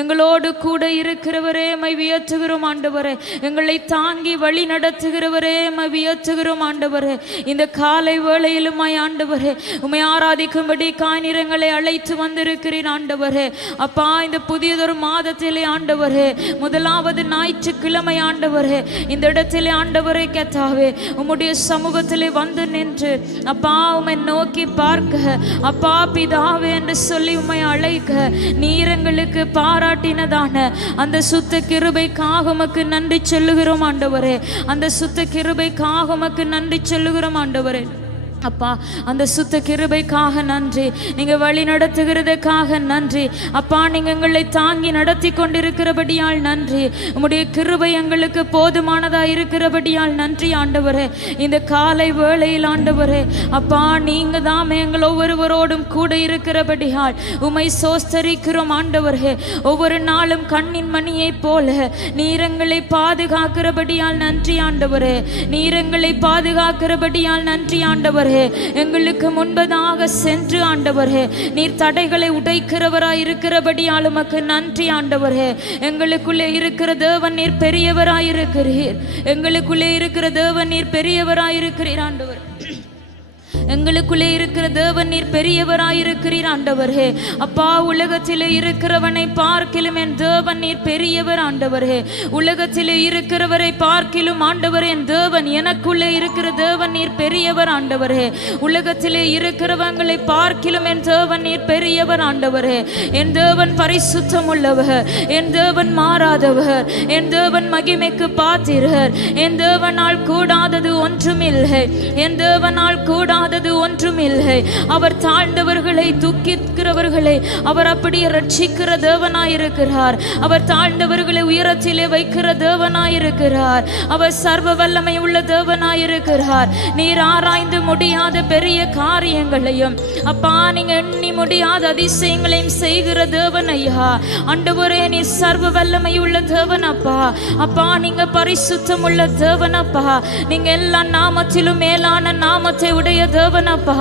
எங்களோடு கூட இருக்கிறவரே மை வியற்றுகிறோம் ஆண்டவரே. எங்களை தாங்கி வழி நடத்துகிறவரே மை வியற்றுகிறோம் ஆண்டவரே. இந்த காலை வேளையிலும் ஆண்டவரே உம்மை ஆராதிக்கும்படி காணிரங்களை அழைத்து வந்திருக்கிறேன் ஆண்டவரே. அப்பா, இந்த புதியதொரு மாதத்திலே ஆண்டவரே முதலாவது ஞாயிற்றுக்கிழமை ஆண்டவரே இந்த இடத்திலே ஆண்டவரே கர்த்தாவே உம்முடைய சமூகத்திலே வந்து நின்று அப்பா உம்மை நோக்கி பார்க்க அப்பா பிதாவே என்று சொல்லி உம்மை அழைக்க நீர் எங்களுக்கு பாராட்டினதான அந்த சுத்த கிருபைக்காக உமக்கு நன்றி சொல்லுகிறோம் ஆண்டவரே. அந்த சுத்த கிருபைக்காக உமக்கு நன்றி சொல்லுகிறோம் ஆண்டவரே. அப்பா, அந்த சுத்த கிருபைக்காக நன்றி. நீங்க வழி நடத்துகிறதுக்காக நன்றி. அப்பா, நீங்க எங்களை தாங்கி நடத்தி கொண்டிருக்கிறபடியால் நன்றி. உம்முடைய கிருபை எங்களுக்கு போதுமானதா இருக்கிறபடியால் நன்றி ஆண்டவரே. இந்த காலை வேளையில் ஆண்டவரே அப்பா நீங்க தான் எங்கள் ஒவ்வொருவரோடும் கூட இருக்கிறபடியால் உம்மை சோஸ்தரிக்கிறோம் ஆண்டவரே. ஒவ்வொரு நாளும் கண்ணின் மணியை போல நீர் எங்களை பாதுகாக்கிறபடியால் நன்றி ஆண்டவரே. நீர் எங்களை பாதுகாக்கிறபடியால் நன்றி ஆண்டவரே. எங்களுக்கு முன்பதாக சென்று ஆண்டவரே நீர் தடைகளை உடைக்கிறவராய் இருக்கிறபடியால் உமக்கு நன்றி ஆண்டவரே. எங்களுக்குள்ளே இருக்கிற தேவன் நீர் பெரியவராய் இருக்கிறீர். எங்களுக்குள்ளே இருக்கிற தேவன் நீர் பெரியவராய் இருக்கிறீர் ஆண்டவர். எங்களுக்குள்ளே இருக்கிற தேவன் நீர் பெரியவராயிருக்கிறீர் ஆண்டவரே. அப்பா, உலகத்திலே இருக்கிறவனை பார்க்கிலும் என் தேவன் நீர் பெரியவர் ஆண்டவரே. உலகத்திலே இருக்கிறவரை பார்க்கிலும் ஆண்டவர் என் தேவன் எனக்குள்ளே இருக்கிற தேவன் நீர் பெரியவர் ஆண்டவரே. உலகத்திலே இருக்கிறவங்களை பார்க்கிலும் என் தேவன் நீர் பெரியவர் ஆண்டவரே. என் தேவன் பரிசுத்தம் உள்ளவர், என் தேவன் மாறாதவர், என் தேவன் மகிமைக்கு பாத்திரர். என் தேவனால் கூடாதது ஒன்றுமில்லை, என் தேவனால் கூடாதது ஒன்றுமில்லை. அவர் தாழ்ந்தவர்களை துக்கிக்கிறவர்களை அவர் அப்படியே ரட்சிக்கிற தேவனாயிருக்கிறார். அவர் தாழ்ந்தவர்களை உயரத்திலே வைக்கிற தேவனாயிருக்கிறார். அவர் சர்வ வல்லமை உள்ள தேவனாயிருக்கிறார். நீர் ஆராய்ந்து முடியாத பெரிய காரியங்களையும் அப்பா நீங்க எண்ணி முடியாத அதிசயங்களையும் செய்கிற தேவன் ஐயா. ஆண்டவரே நீர் சர்வ வல்லமை உள்ள தேவன் அப்பா. அப்பா நீங்க பரிசுத்தம் உள்ள தேவன் அப்பா. நீங்க எல்லா நாமத்திலும் மேலான நாமத்தை உடைய தேவன் அப்பா.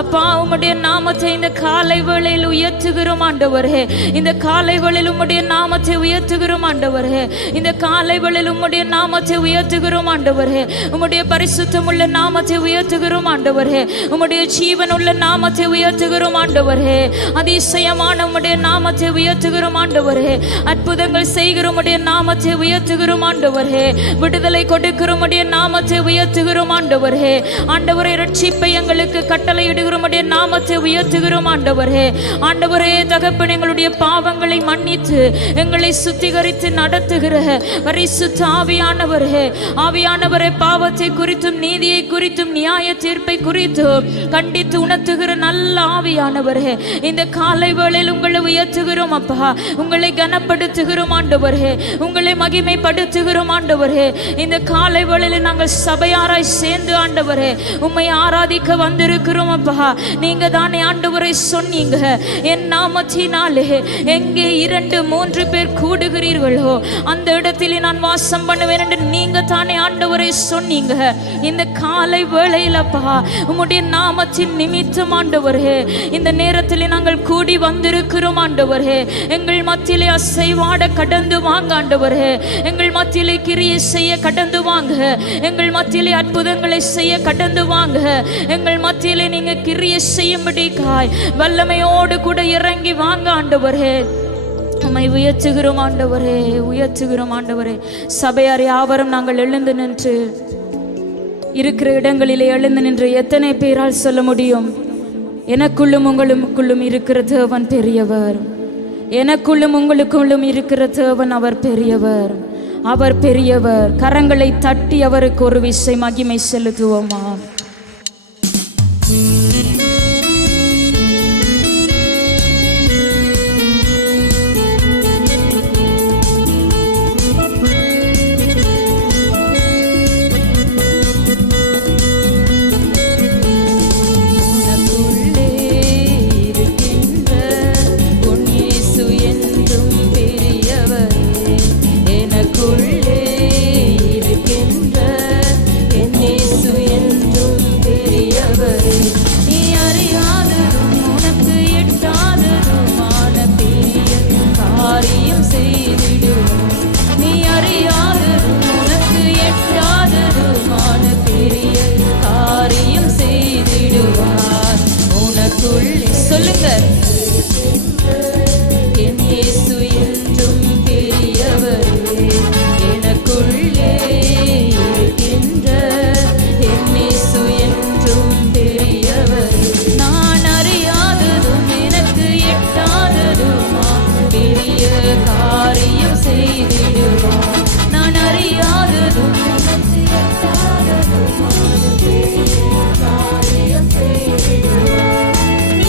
அப்பா, உம்முடைய நாமத்தை இந்த காலை வேளையில் உயர்த்துகிறோம் ஆண்டவரே. இந்த காலை வேளையில் உம்முடைய நாமத்தை உயர்த்துகிறோம் ஆண்டவரே. இந்த காலை வேளையில் உம்முடைய நாமத்தை உயர்த்துகிறோம் ஆண்டவரே. உம்முடைய பரிசுத்தம் உள்ள நாமத்தை உயர்த்துகிறோம் ஆண்டவரே. உம்முடைய ஜீவன் உள்ள நாமத்தை உயர்த்துகிறோம் ஆண்டவரே. அதிசயமான உம்முடைய நாமத்தை உயர்த்துகிறோம் ஆண்டவரே. அற்புதங்கள் செய்கிற உம்முடைய நாமத்தை உயர்த்துகிறோம் ஆண்டவரே. விடுதலை கொடுக்கிற உம்முடைய நாமத்தை உயர்த்துகிறோம் ஆண்டவரே. ஆண்டவரே, ரட்சிப்பை எங்களுக்கு கட்டளையிடுகிறோமுடைய நாமத்தை உயர்த்துகிறோம் ஆண்டவரே. ஆண்டவரே தகப்பன், எங்களுடைய பாவங்களை மன்னித்து எங்களை சுத்திகரித்து நடத்துகிற பரிசுத்த ஆவியானவரே. ஆவியானவரே, பாவத்தை குறித்தும் நீதியை குறித்தும் நியாய தீர்ப்பை குறித்தும் கண்டித்து உணர்த்துகிற நல்ல ஆவியானவரே, இந்த காலை வேளையில் உங்களை உயர்த்துகிறோம் அப்பா. உங்களை கனப்படுத்துகிறோம் ஆண்டவரே. உங்களை மகிமைப்படுத்துகிறோம் ஆண்டவரே. இந்த காலை வேளையில் நாங்கள் சபையாராய் சேர்ந்து ஆண்டவரே உம்மை ஆராதிக்க வந்திருக்கிறோம் அப்பா. நீங்க தானே ஆண்டவரை சொன்னீங்க, என் நாமத்தினாலே எங்கே 2-3 பேர் கூடுகிறீர்களோ அந்த இடத்திலே நான் வாசம் பண்ணுவேன் என்று நீங்க தானே ஆண்டவரை சொன்னீங்க. இந்த காலை வேளையில் அப்பா உம்முடைய நாமத்தின் நிமித்தம் ஆண்டவரே இந்த நேரத்திலே நாங்கள் கூடி வந்திருக்கிறோம் ஆண்டவரே. எங்கள் மத்தியிலே அசைவாட கடந்து வாங்க ஆண்டவரே. எங்கள் மத்தியிலே கிரியை செய்ய கடந்து வாங்க. எங்கள் மத்தியிலே அற்புதங்களை செய்ய கடந்து வாங்க. எங்கள் மத்தியிலே நீங்க கிரியை செய்யும்படிக்காய் வல்லமையோடு கூட இறங்கி வாங்க ஆண்டவரே. உம்மை உயர்த்துகிறோம் ஆண்டவரே, உயர்த்துகிறோம் ஆண்டவரே. சபையார் யாவரும் நாங்கள் எழுந்து நின்று இருக்கிற இடங்களிலே எழுந்து நின்று எத்தனை பேரால் சொல்ல முடியும், எனக்குள்ளும் உங்களுக்குள்ளும் இருக்கிற தேவன் பெரியவர், எனக்குள்ளும் உங்களுக்குள்ளும் இருக்கிற தேவன் அவர் பெரியவர், அவர் பெரியவர். கரங்களை தட்டி அவருக்கு ஒரு விசை மகிமை செலுத்துவோமா? எனக்குள்ளே இருக்கின்ற என் இயேசு என்றும் சொல்லுங்க. என் இயேசு என்றும் பெரியவரே, எனக்குள்ளே இருக்கின்ற என் இயேசு என்றும் பெரியவரே. நான் அறியாததும் எனக்கு எட்டாததுமா பெரிய காரியம் செய்திடுவார். நான் அறியாததும் எனக்கு எட்டாததுமா பெரிய காரியம் செய்திடுவார்.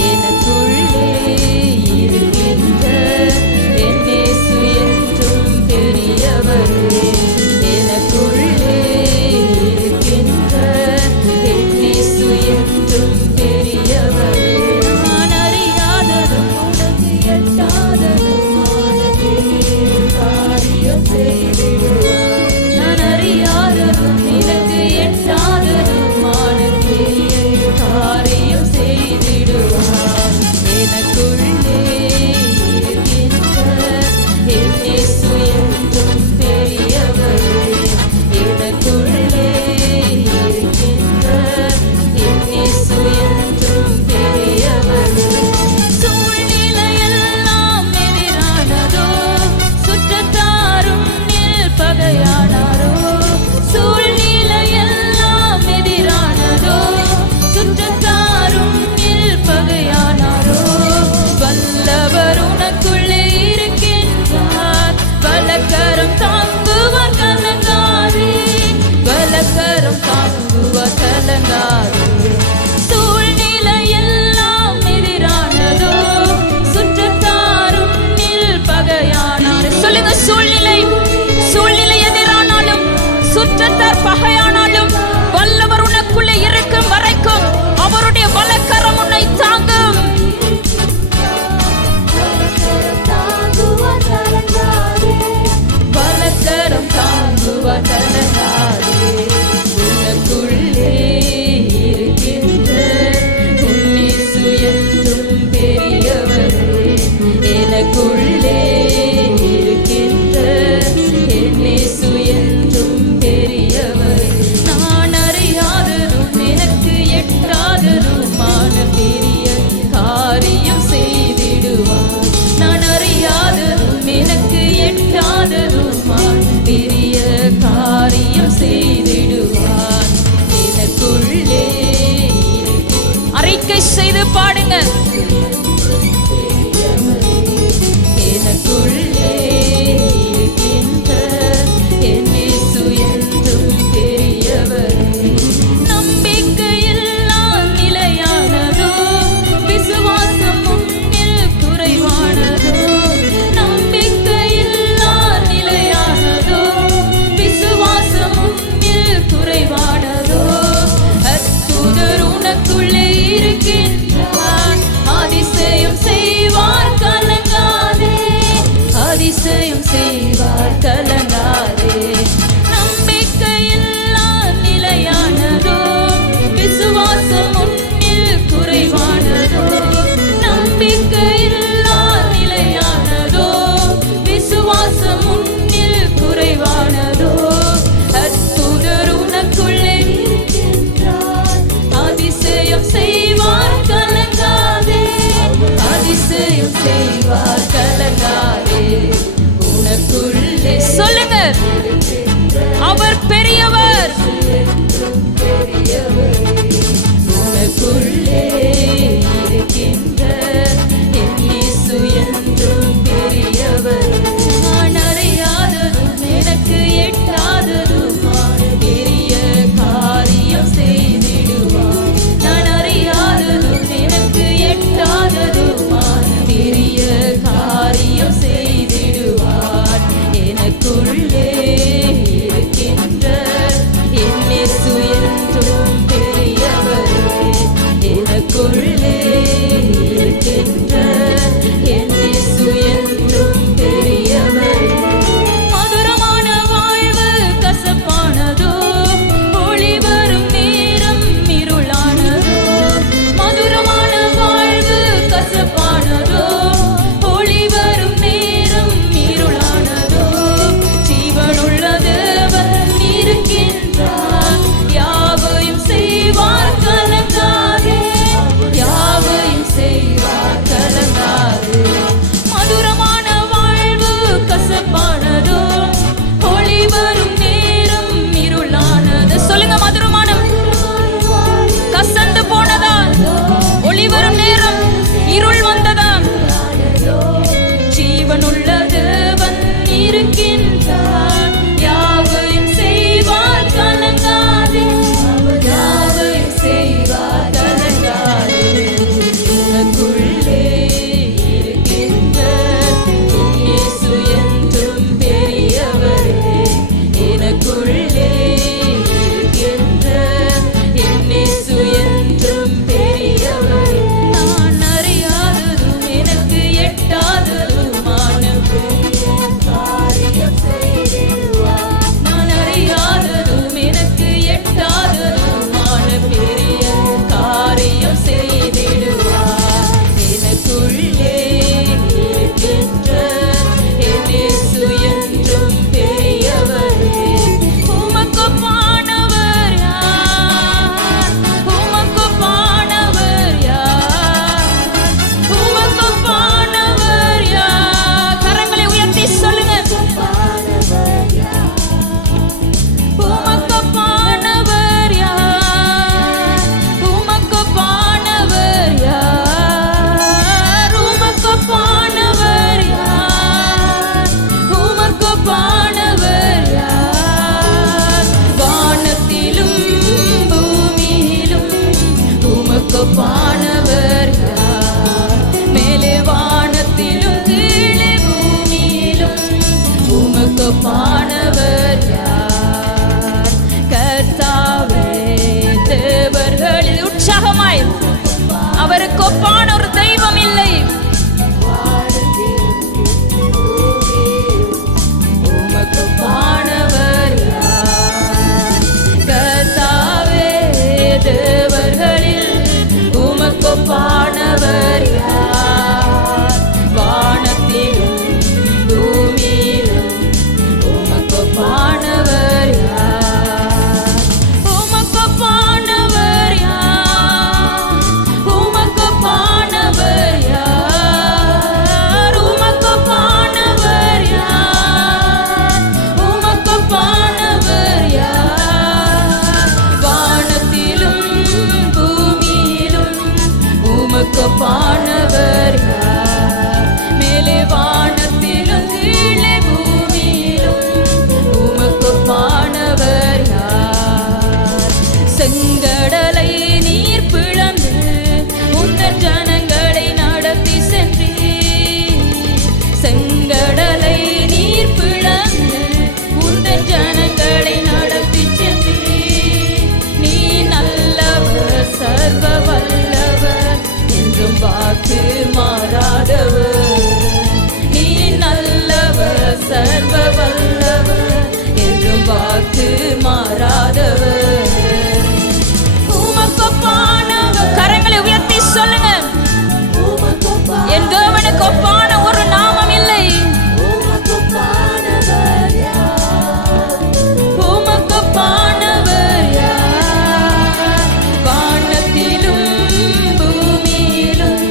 எனக்குள்ளே இருக்கின்ற என் இயேசு என்றும் பெரியவரே, எனக்குள்ளே இருக்கின்ற என் இயேசு என்றும் பெரியவரே. நான் அறியாததும் உனக்கு எட்டாததுமான பெரிய காரியம் செய்திடுவார். நான் அறியாததும் எனக்கு எட்டாததுமான பெரிய காரியம் செய்திடுவார். எனக்குள்ளே இருக்கின்ற என் இயேசு என்றும் பெரியவரே, எனக்குள்ளே இருக்கின்ற என் இயேசு என்றும் பெரியவரே. சூழ்நிலையெல்லாம் எதிரானதோ, சுற்றத்தாரும் நில் பகையானாரோ. சூழ்நிலையெல்லாம் எதிரானதோ, சுற்றத்தாரும் நில் பகையானாரோ. வல்லவர் உனக்குள்ளே இருக்கின்றார், வலக்கரம் தாங்குவார் கலங்காதே, வலக்கரம் தாங்குவார் கலங்காதே. சூழ்நிலையெல்லாம் எதிரானதோ, சுற்றத்தாரும் நில் பகையானாரோ. சொல்லுங்க, சூழ்நிலை எதிரானாலும் சுற்றத்தார் பகையானாலும் வல்லவர் உனக்குள்ளே இருக்கும் வரைக்கும் அவருடைய வலக்கரம் உன்னை தாங்கும். வலக்கரம் தாங்குவார் கலங்காதே. உனக்குள்ளே இருக்கின்ற உன் இயேசு என்றும் பெரியவரே, எனக்குள்ளே இருக்கின்ற என் இயேசு என்றும் பெரியவரே. நான் அறியாததும் எனக்கு எட்டாததுமான பெரிய காரியம் செய்திடுவார். நான் அறியாததும் எனக்கு எட்டாததுமான பெரிய காரியம் செய்திடுவார். எனக்குள்ளே அறிக்கை செய்து பாடுங்க. எனக்குள்ளே இருக்கின்ற என் இயேசு என்றும் பெரியவரே. நம்பிக்கையில்லா நிலையானதோ, விசுவாசம் உன்னில் குறைவானதோ. நம்பிக்கையில்லா நிலையானதோ, விசுவாசம் உன்னில் குறைவானதோ. அற்புதர் உனக்குள்ளே இருக்கின்றார், அதிசயம் செய்வார் கலங்காதே, அதிசயம் செய்வார் கலங்காதே. நம்பிக்கையில்லா நிலையானதோ, விசுவாசம் உன்னில் குறைவானதோ. நம்பிக்கையில்லா நிலையானதோ, விசுவாசம் உன்னில் குறைவானதோ. அற்புதர் உனக்குள்ளே இருக்கின்றார், அதிசயம் செய்வார் கலங்காதே, அதிசயம் செய்வார் கலங்காதே. உனக்குள்ளே சொல்லுங்க, அவர் பெரியவர். உனக்குள்ளே இருக்கின்ற என் இயேசு என்றும் பெரியவர். நான் அறியாததும் எனக்கு எட்டாததுமான பெரிய காரியம் செய்திடுவார். நான் அறியாததும் எனக்கு எட்டாததுமான பெரிய காரியம் செய்திடுவார். எனக்குள்ளே இருக்கின்ற என் இயேசு என்றும் பெரியவரே, எனக்கு எனக்குள்ளே இருக்கின்ற என் இயேசு என்றும் பெரியவரே, எனக்குள்ளே இருக்கின்ற என் இயேசு என்றும் பெரியவரே. நான் அறியாததும் எனக்கு எட்டாததுமான பெரிய காரியம் செய்திடுவார். நான் அறியாததும் எனக்கு எட்டாததுமான பெரிய காரியம் செய்திடுவார். எனக்குள்ளே இருக்கின்ற என் இயேசு என்றும் பெரியவரே. உமக்கொப்பானவர் யார்? உமக்கொப்பானவர் யார்? உமக்கொப்பானவர் யார்? கரங்களை உயர்த்தி சொல்லுங்க. உமக்கொப்பானவர் யார்? உமக்கொப்பானவர் யார்? உமக்கொப்பானவர் யார்? உமக்கொப்பானவர் யார்? வானத்திலும் பூமியிலும் உமக்கொப்பானவர் யார்? மேலே வானத்திலும் கீழே பூமியிலும் உமக்கொப்பானவர் யார்? கர்த்தாவே, தேவர்களில் உற்சாகமாய் அவருக்கு ஒப்பான ஒரு தெய்வம் இல்லை. உமக்கொப்பானவர் யார்? கர்த்தாவே, தேவர்களில் உமக்கொப்பானவர் யார்? வானத்திலும் பூமியிலும் உமக்கொப்பானவர் யார்? உமக்கொப்பானவர் யார்? உமக்கொப்பானவர் யார்? உமக்கொப்பானவர் யார்? உமக்கொப்பானவர் யார்? வானத்திலும் பூமியிலும் உமக்கொப்பானவர் யார்? மேலே வானத்திலும் கீழே பூமியிலும் உமக்கொப்பானவர் யார்? செங்கடலை நீர் பிளந்து உந்தன் ஜனங்களை நடத்தி சென்றீர். செங்கடலை நீர் பிளந்து உந்தன் ஜனங்களை நடத்தி சென்றீர். நீ நல்லவர், சர்வ வல்லவர், என்றும் வாக்கு மாறாதவர். நீ நல்லவர், சர்வ வல்லவர், என்றும் வாக்கு மாறாதவர். உமக்கொப்பானவர். கரங்களை உயர்த்தி சொல்லுங்க. என் தேவனுக்கு ஒப்பான ஒரு நாமம் இல்லை. உமக்கொப்பானவர் யார்? உமக்கொப்பானவர் யார்? வானத்திலும் பூமியிலும்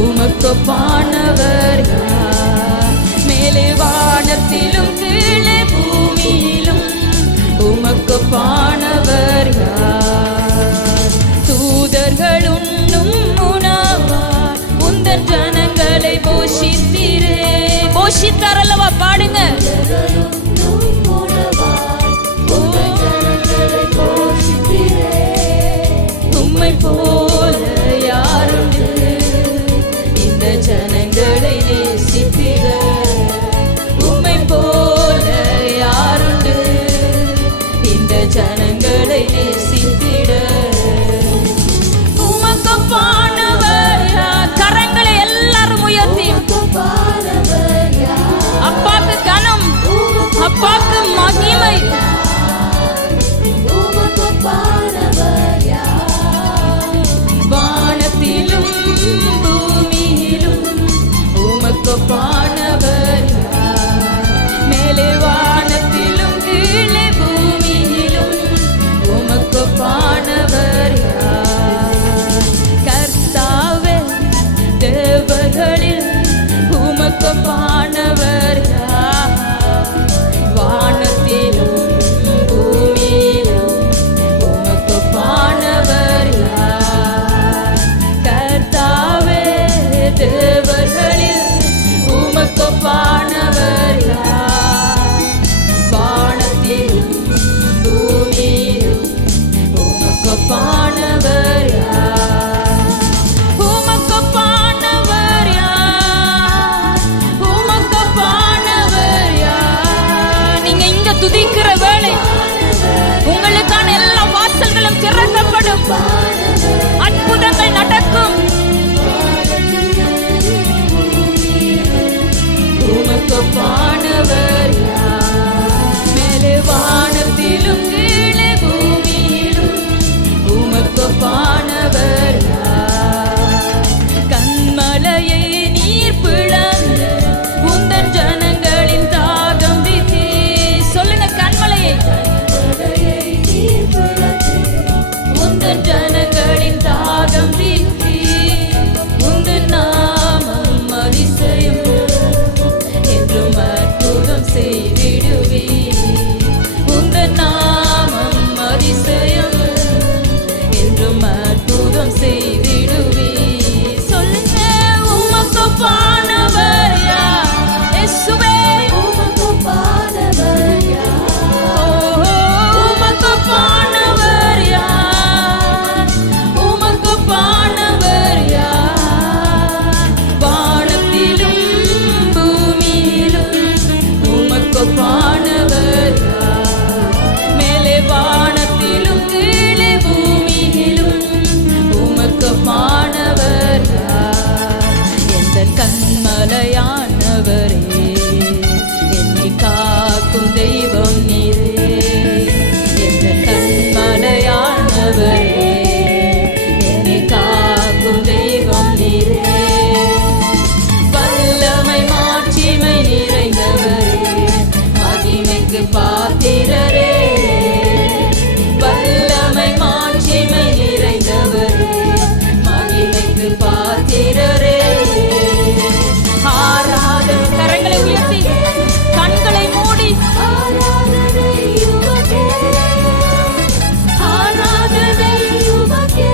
உமக்கொப்பானவர் யார்? மேலே வானத்திலும் கீழே பூமியிலும் உமக்கொப்பானவர் யார்? தூதர்கள் உண்ணும் உணவால் உந்தன் ஜனங்களை போஷித்தீரே. போஷித்தார் அல்லவா? பாடுங்க. உம்மை போல யாருண்டு இந்த ஜனங்களை நேசித்திட? உம்மை போல யாருண்டு இந்த ஜனங்களை நேசித்திட? உமக்கொப்பானவர் யார்? கரங்களை எல்லாரும் உயர்த்தி அப்பாக்கு கனம், அப்பாக்கு மகிமை. வானத்திலும் பூமியிலும் உமக்கொப்பானவர் யார்? மேலே வானத்திலும் கீழே பூமியிலும் உமக்கொப்பானவர் யார்? கர்த்தாவே, தேவர்களில் உமக்கொப்பானவர் யார்? வானத்திலும் பூமியிலும் உமக்கொப்பானவர் யார்? கர்த்தாவே, தேவர்களில் உமக்கொப்பானவர் யார்? வானத்திலும் பூமியிலும் உமக்கொப்பானவர் யார்? உமக்கொப்பானவர் அற்புதங்கள் நடக்கும். உமக்கு பானவர் மேலே வானத்திலும் கீழே பூமியிலும் உமக்கு பானவர் கண்மலையை நீர் பிளந்து உந்தன் ஜனங்களின் தாகம் விதி. சொல்லுங்க, கண்மலையை உந்தன் ஜனங்களின் தாகம் விதி. உந்தன் நாமம் அதிசயம் என்றும் அற்புதம் செய்திடுவி. உந்தன் நாமம் அதிசயம் என்றும் அற்புதம் செய்திடுவி. சொல்லுங்க, உமக்கு பானவர் யார்? இயேசுவே, உமக்கு பானவர் யார்? உமக்கு பானவர் யார்? உமக்கு பானவர் யார்? வானத்திலும் பூமியிலும் உமக்கு பானவர் யார்? மேலே வானத்திலும் கீழே பூமியிலும் உமக்கு பானவர் யார்? எந்தன் கண்மலையானவரே, என்னை காக்கும் தெய்வம் நீரே. எந்தன் கண்மலையானவரே, என்னை காக்கும் தெய்வம் நீரே. வல்லமை மாட்சிமை நிறைந்தவரே, மகிமைக்கு பாத்திரரே. வல்லமை மாட்சிமை நிறைந்தவரே, மகிமைக்கு பாத்திரரே. ஆராதனை, கரங்களை உயர்த்தி கண்களை மூடி ஆராதனை உமக்கே, ஆராதனை உமக்கே,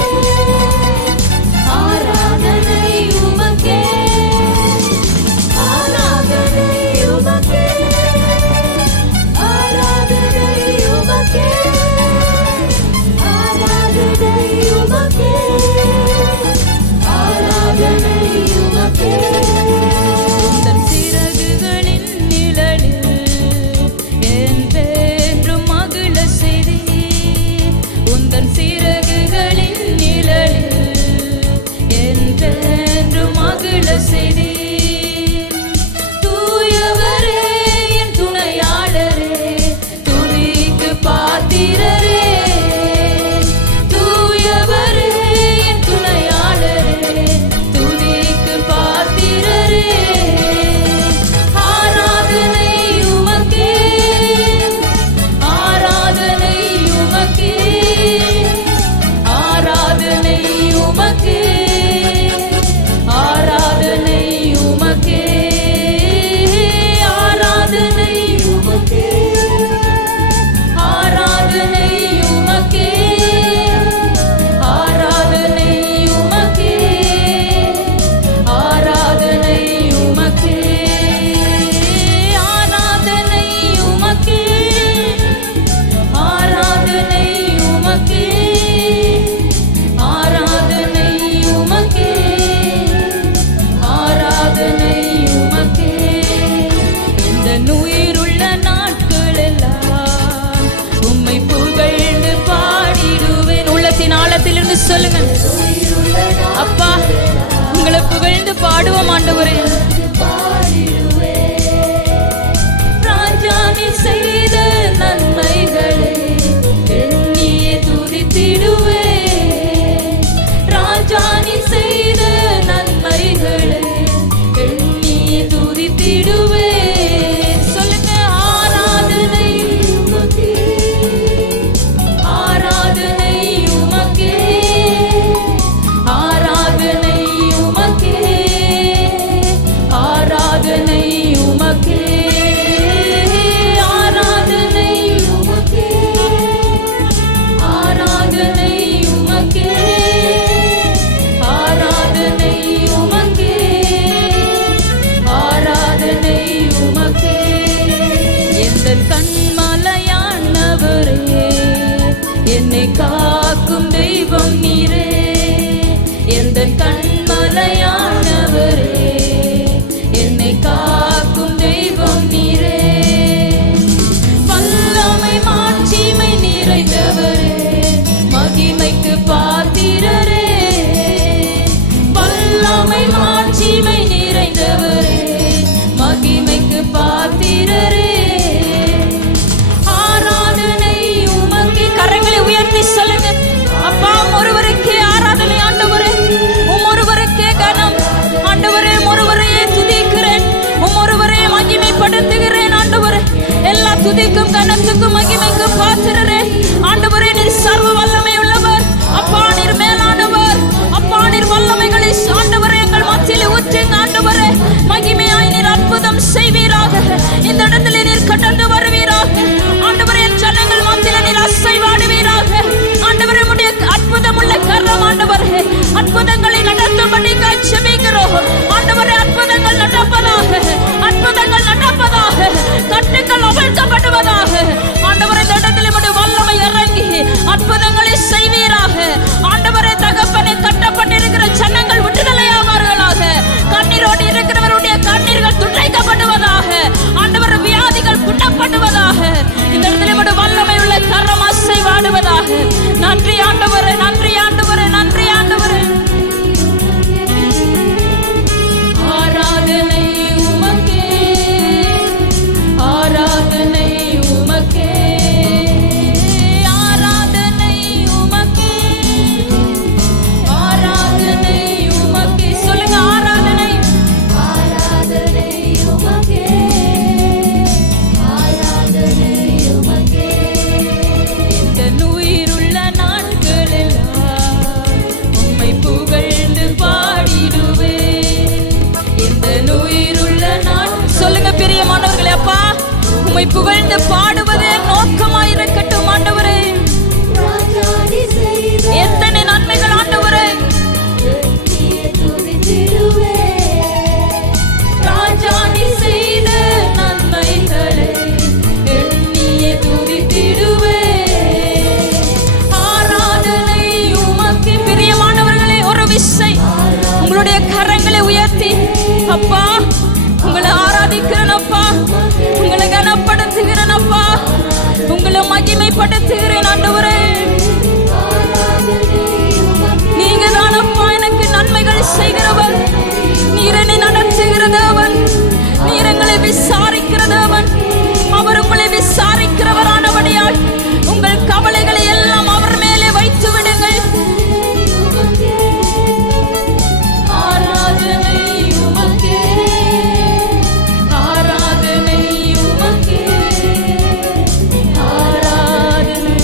ஆராதனை உமக்கே, ஆராதனை உமக்கே, ஆராதனை உமக்கே, ஆராதனை உமக்கே, ஆராதனை உமக்கே. உந்தன் சிறகுகளின் நிழலில் என்றென்றும் மகிழ செய்தீர். உந்தன் சிறகுகளின் நிழலில் என்றென்றும் மகிழ செய்தீர். தூயவரே, என் துணையாளரே, துதிக்கு பாத்திரரே. தூயவரே, என் துணையாளரே, துதிக்கு பாத்திரரே. ஆராதனை உமக்கே, ஆராதனை உமக்கே, ஆராதனை உமக்கே, ஆராதனை உமக்கே, ஆராதனை உமக்கே, ஆராதனை உமக்கே, ஆராதனை உமக்கே, ஆராதனை உமக்கே, ஆராதனை உமக்கே, ஆராதனை உமக்கே, ஆராதனை உமக்கே, ஆராதனை உமக்கே. இந்த உயிருள்ள நாட்கள் எல்லாம் உம்மை புகழ்ந்து பாடிடுவேன். உள்ளத்தின் ஆழத்திலிருந்து சொல்லுங்க, அப்பா, உங்களை புகழ்ந்து பாடுவோம் ஆண்டவரே. ராஜா, நீ செய்த நன்மைகளை எண்ணியே துதித்திடுவேன். ராஜா, நீ செய்த நன்மைகளை எண்ணியே துதித்திடுவேன். சொல்லுங்க, ஆராதனை உமக்கே, ஆராதனை உமக்கே, ஆராதனை உமக்கே, துதிக்கும் கனத்துக்கும் மகிமைக்கும் பாத்திரரே. ஆண்டவரே நீர் சர்வ வல்லமை உள்ளவர் அப்பா, நீர் மேலானவர் அப்பா. நீர் வல்லமைகளை ஆண்டவரே எங்கள் மத்தியில் ஊற்றுங்க ஆண்டவரே. மகிமையாய் நீர் அற்புதம் செய்வீராக. இந்த இடத்துல நீர் கடந்து வருவீராக ஆண்டவரே. என் ஜனங்கள் மத்தியில் நீர் அசைவாடுவீராக ஆண்டவரே. உம்முடைய அற்புதம் உள்ள கரம் ஆண்டவரே, அற்புதங்களை நடத்தும்படிக்காய் ஜெபிக்கிறோம் ஆண்டவரே. அற்புதங்கள் நடப்பதாக, அற்புதங்கள் நடப்பதாக, கட்டுக்கள் அவிழ்க்கப்படுவதாக ஆண்டவரே. இந்த இடத்துல உம்முடைய வல்லமை இறங்கி அற்புதங்களை செய்வீராக ஆண்டவரே. தகப்பனை கட்டப்பட்டிருக்கிற ஜனங்கள் விடுதலையாவார்களாக. கண்ணீரோடு இருக்கிறவருடைய கண்ணீர்கள் துடைக்கப்படுவதாக ஆண்டவர். வியாதிகள் குணப்படுவதாக. இந்த இடத்துல உம்முடைய வல்லமை உள்ள கரம் அசைவாடுவதாக. நன்றி ஆண்டவரே, நன்றி ஆண்டவரே, நன்றி ஆண்டவரே. ஆராதனை உமக்கே, ஆராதனை உமக்கே, ஆராதனை உமக்கே, ஆராதனை உமக்கே. சொல்லுங்க, ஆராதனை, ஆராதனை உமக்கே, ஆராதனை உமக்கே. இந்த உயிருள்ள நாட்களெல்லாம் உம்மை புகழ்ந்து பாடிடுவே. இந்த உயிருள்ள நாள் சொல்லுங்க பிரியமானவர்களே, அப்பா உம்மை புகழ்ந்து பாடுவதே நோக்கமாயிருக்கட்டும் ஆண்டவரே. எத்தனை நன்மைகள் ஆண்டவரே. ராஜா நீ செய்த நன்மைகளை எண்ணியே துதித்திடுவே. ஆராதனை உமக்கு. பிரியமானவர்களே, ஒரு விசை உங்களுடைய கரங்களை உயர்த்தி அப்பா உங்களை ஆராதிக்கிறேன் அப்பா, உங்களை கனப்படுத்துகிறேன் அப்பா, உங்களை மகிமைப்படுத்துகிறேன் ஆண்டவரே. நீங்க தான் அப்பா எனக்கு நன்மைகள் செய்கிறவர். நீர் என்னை நடத்துகிற தேவன், நீர் எங்களை விசாரிக்கிற தேவன். அவர் உங்களை விசாரிக்கிறவரானபடியால் உங்கள் கவலைகளை எல்லாம் அவர் மேலே வைத்து விடுங்கள். ஆராதனை உமக்கே, ஆராதனை உமக்கே, ஆராதனை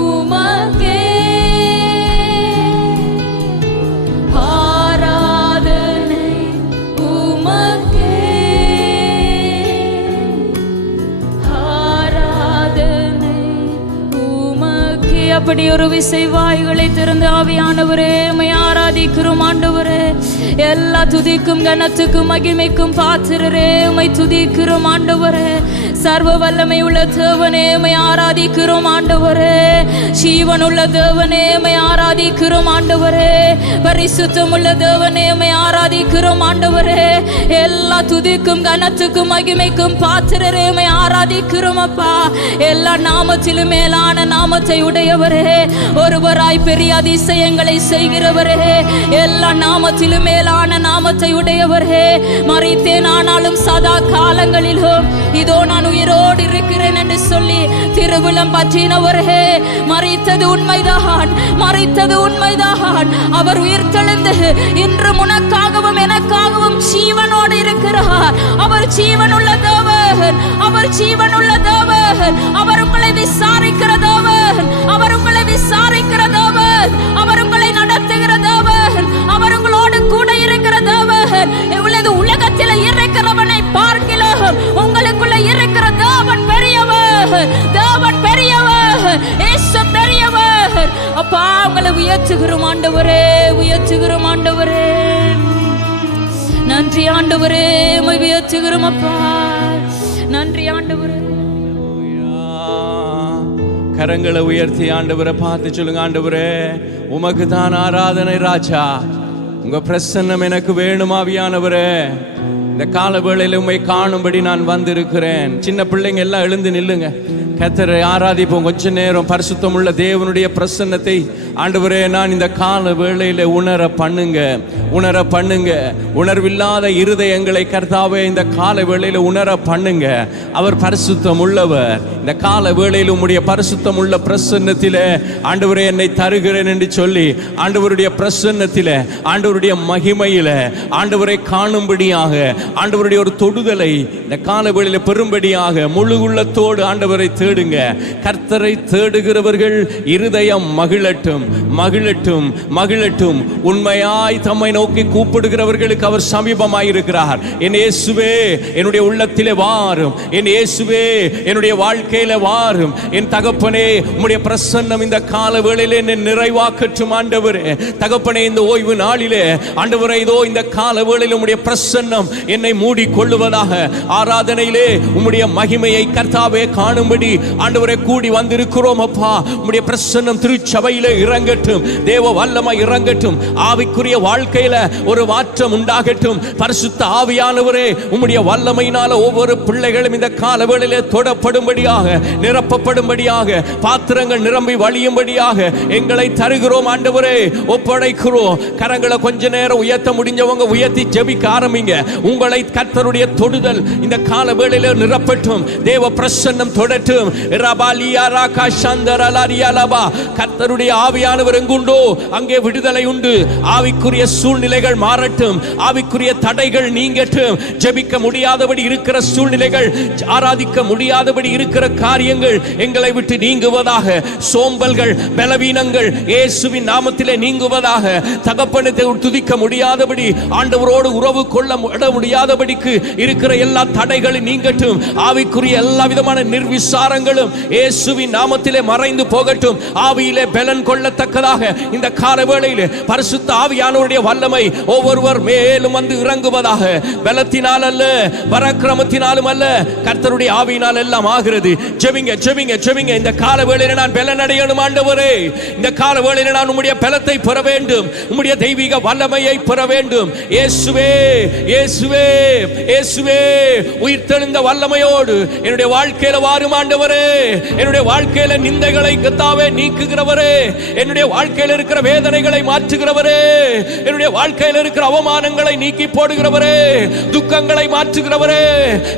உமக்கே, ஆராதனை உமக்கே, ஆராதனை உமக்கே, அப்படி ஒரு விசை வாய்களை திறந்து ஆவியானவரே உம்மை ஆராதிக்கிறோம் ஆண்டவரே. எல்லா துதிக்கும் கனத்துக்கும் மகிமைக்கும் பாத்திரரே உம்மை துதிக்கிறோம் ஆண்டவரே. சர்வ வல்லமை உள்ள தேவனே உம்மை ஆராதிக்கிறோம் ஆண்டவரே. ஜீவன் உள்ள தேவனே உம்மை ஆராதிக்கிறோம் ஆண்டவரே. பரிசுத்தம் உள்ள தேவனே உம்மை ஆராதிக்கிறோம் ஆண்டவரே. எல்லா துதிக்கும் கனத்துக்கும் மகிமைக்கும் பாத்திரரே உம்மை ஆராதிக்கிறோம் அப்பா. எல்லா நாமத்திலும் மேலான நாமத்தை உடையவரே, ஒருவராய் பெரிய அதிசயங்களை செய்கிறவரே, எல்லா நாமத்திலும் மேலான நாமத்தை உடையவரே. மரித்தேன் ஆனாலும் சதா காலங்களிலும் இதோ நான் உயிரோடு இருக்கிறேன் என்று சொல்லி திருவிழம் பற்றினவரே. மரித்தது உண்மைதான், மரித்தது உண்மைதான். அவர் உயிர் தெழுந்து இன்று உனக்காகவும் எனக்காகவும் ஜீவனோடு இருக்கிறார். அவர் ஜீவனுள்ள தேவன், அவர் ஜீவனுள்ள தேவன். அவர் உங்களை விசாரிக்கிற தேவன், அவர் உங்களை விசாரிக்கிற தேவன், அவர் உங்களை நடத்துகிற தேவன், அவர் உங்களோடு கூட இருக்கிற தேவன். இவ்வளவு உலகத்தில் இருக்கிறவனை பார்க்கலாம் உங்களுக்குள்ள இருக்கிற தேவன் பெரியவர், தேவன் பெரியவர், இயேசு பெரியவர். அப்பா உங்களை உயர்த்துகிறோம் ஆண்டவரே, உயர்த்துகிறோம் ஆண்டவரே. நன்றி ஆண்டவரே, உம்மை உயர்த்துகிறோம் அப்பா. நன்றி ஆண்டவரே. கரங்களை உயர்த்தி ஆண்டவரை பார்த்து சொல்லுங்க, ஆண்டவரே உமக்கு தான் ஆராதனை ராஜா, உங்க பிரசன்னம் எனக்கு வேணும் ஆவியானவரே. இந்த கால வேளையில் உம்மை காணும்படி நான் வந்திருக்கிறேன். சின்ன பிள்ளைங்க எல்லாம் எழுந்து நில்லுங்க, கர்த்தரை ஆராதிப்போம் கொஞ்ச நேரம். பரிசுத்தமுள்ள தேவனுடைய பிரசன்னத்தை ஆண்டவரே நான் இந்த கால வேளையில உணர பண்ணுங்க. உணர்வில்லாத இருதயங்களை கர்த்தாவே இந்த கால வேளையில உணர பண்ணுங்க. அவர் பரிசுத்தம் உள்ளவர். இந்த கால வேளையில் உம்முடைய பரிசுத்தம் உள்ள பிரசன்னத்திலே ஆண்டவரே என்னை தருகிறேன் என்று சொல்லி ஆண்டவருடைய பிரசன்னத்திலே ஆண்டவருடைய மகிமையில ஆண்டவரை காணும்படியாக ஆண்டவருடைய ஒரு தொடுதலை இந்த கால வேளையில பெரும்படியாக முழு உள்ளத்தோடு ஆண்டவரை தேடுங்க. கர்த்தரை தேடுகிறவர்கள் இருதயம் மகிழட்டும், மகிழட்டும், மகிழட்டும். உண்மையாய் தம்மை நோக்கி கூப்பிடுகிறவர்களுக்கு அவர் சமீபமாயிருக்கிறார். என் இயேசுவே என்னுடைய உள்ளத்திலே வாரும், என் இயேசுவே என்னுடைய வாழ்க்கையில வாரும். என் தகப்பனே உம்முடைய பிரசன்னம் இந்த கால வேளையிலே என்னை நிறைவாக்கட்டும் ஆண்டவரே. தகப்பனே இந்த ஓய்வு நாளிலே ஆண்டவரே இதோ இந்த கால வேளையிலே உம்முடைய பிரசன்னம் என்னை மூடி கொள்ளுவதாக. ஆராதனையிலே உம்முடைய மகிமையை கர்த்தாவே காணும்படி ஆண்டவரே கூடி வந்திருக்கிறோம் அப்பா. உம்முடைய பிரசன்னம் திருச்சபையிலே இறங்கட்டும், தேவ வல்லமை இறங்கட்டும், ஆவிக்குரிய வாழ்க்கையில ஒரு மாற்றம் உண்டாகட்டும். பரிசுத்த ஆவியானவரே உம்முடைய வல்லமையினால ஒவ்வொரு பிள்ளைகளும் இந்த கால வேளையிலே தொடப்படும்படியாக, நிரப்பப்படும்படியாக, பாத்திரங்கள் நிரம்பி வழியும்படியாக எங்களை தருகிறோம் ஆண்டவரே, ஒப்படைக்கிறோம். கரங்களை கொஞ்ச நேரம் உயர்த்த முடிஞ்சவங்க உயர்த்தி ஜெபிக்க ஆரம்பிங்க. உங்களை கர்த்தருடைய தொடுதல் இந்த கால வேளையிலே நிரப்பட்டும், தேவ பிரசன்னம் தொடட்டும். கர்த்தருடைய ஆவியானவர் எங்குண்டோ அங்கே விடுதலை உண்டு. ஆவிக்குரிய சூழ்நிலைகள் மாறட்டும், ஆவிக்குரிய தடைகள் நீங்கட்டும். ஜெபிக்க முடியாதபடி இருக்கிற சூழ்நிலைகள், ஆராதிக்க முடியாதபடி இருக்கிற காரியங்கள் எங்களை விட்டு நீங்குவதாக. சோம்பல்கள், பலவீனங்கள் இயேசுவின் நாமத்திலே நீங்குவதாக. தகப்பனத்தை துதிக்க முடியாதபடி, ஆண்டவரோடு உறவு கொள்ள முடியாதபடிக்கு இருக்கிற எல்லா தடைகளும் நீங்கட்டும். ஆவிக்குரிய எல்லா விதமான நிர்விசாரங்களும் இயேசுவின் நாமத்திலே மறைந்து போகட்டும். ஆவியிலே பலன் கொள்ளத்தக்கதாக இந்த கால வேளையிலே பரிசுத்த ஆவியானவருடைய வல்லமை ஒவ்வொருவர் மேலும் வந்து இறங்குவதாக. பலத்தினால் அல்ல, பராக்கிரமத்தினாலும் அல்ல, கர்த்தருடைய ஆவியினால் எல்லாம் ஆகிறது. ஜெபிங்க, ஜெபிங்க, ஜெபிங்க. இந்த கால வேளையிலே நான் பலன் அடையணும் ஆண்டவரே. இந்த கால வேளையிலே நான் உம்முடைய பலத்தை பெற வேண்டும், உம்முடைய தெய்வீக வல்லமையை பெற வேண்டும். இயேசுவே, இயேசுவே, இயேசுவே உயிர்த்தெழுந்த வல்லமையோடு என்னுடைய வாழ்க்கையில வாரும் ஆண்டவரே. என்னுடைய வாழ்க்கையில நிந்தைகளை கர்த்தாவே நீக்குகிறவரே, என்னுடைய வாழ்க்கையில் இருக்கிற வேதனைகளை மாற்றுகிறவரே, என்னுடைய வாழ்க்கையில் இருக்கிற அவமானங்களை நீக்கி போடுகிறவரே, துக்கங்களை மாற்றுகிறவரே,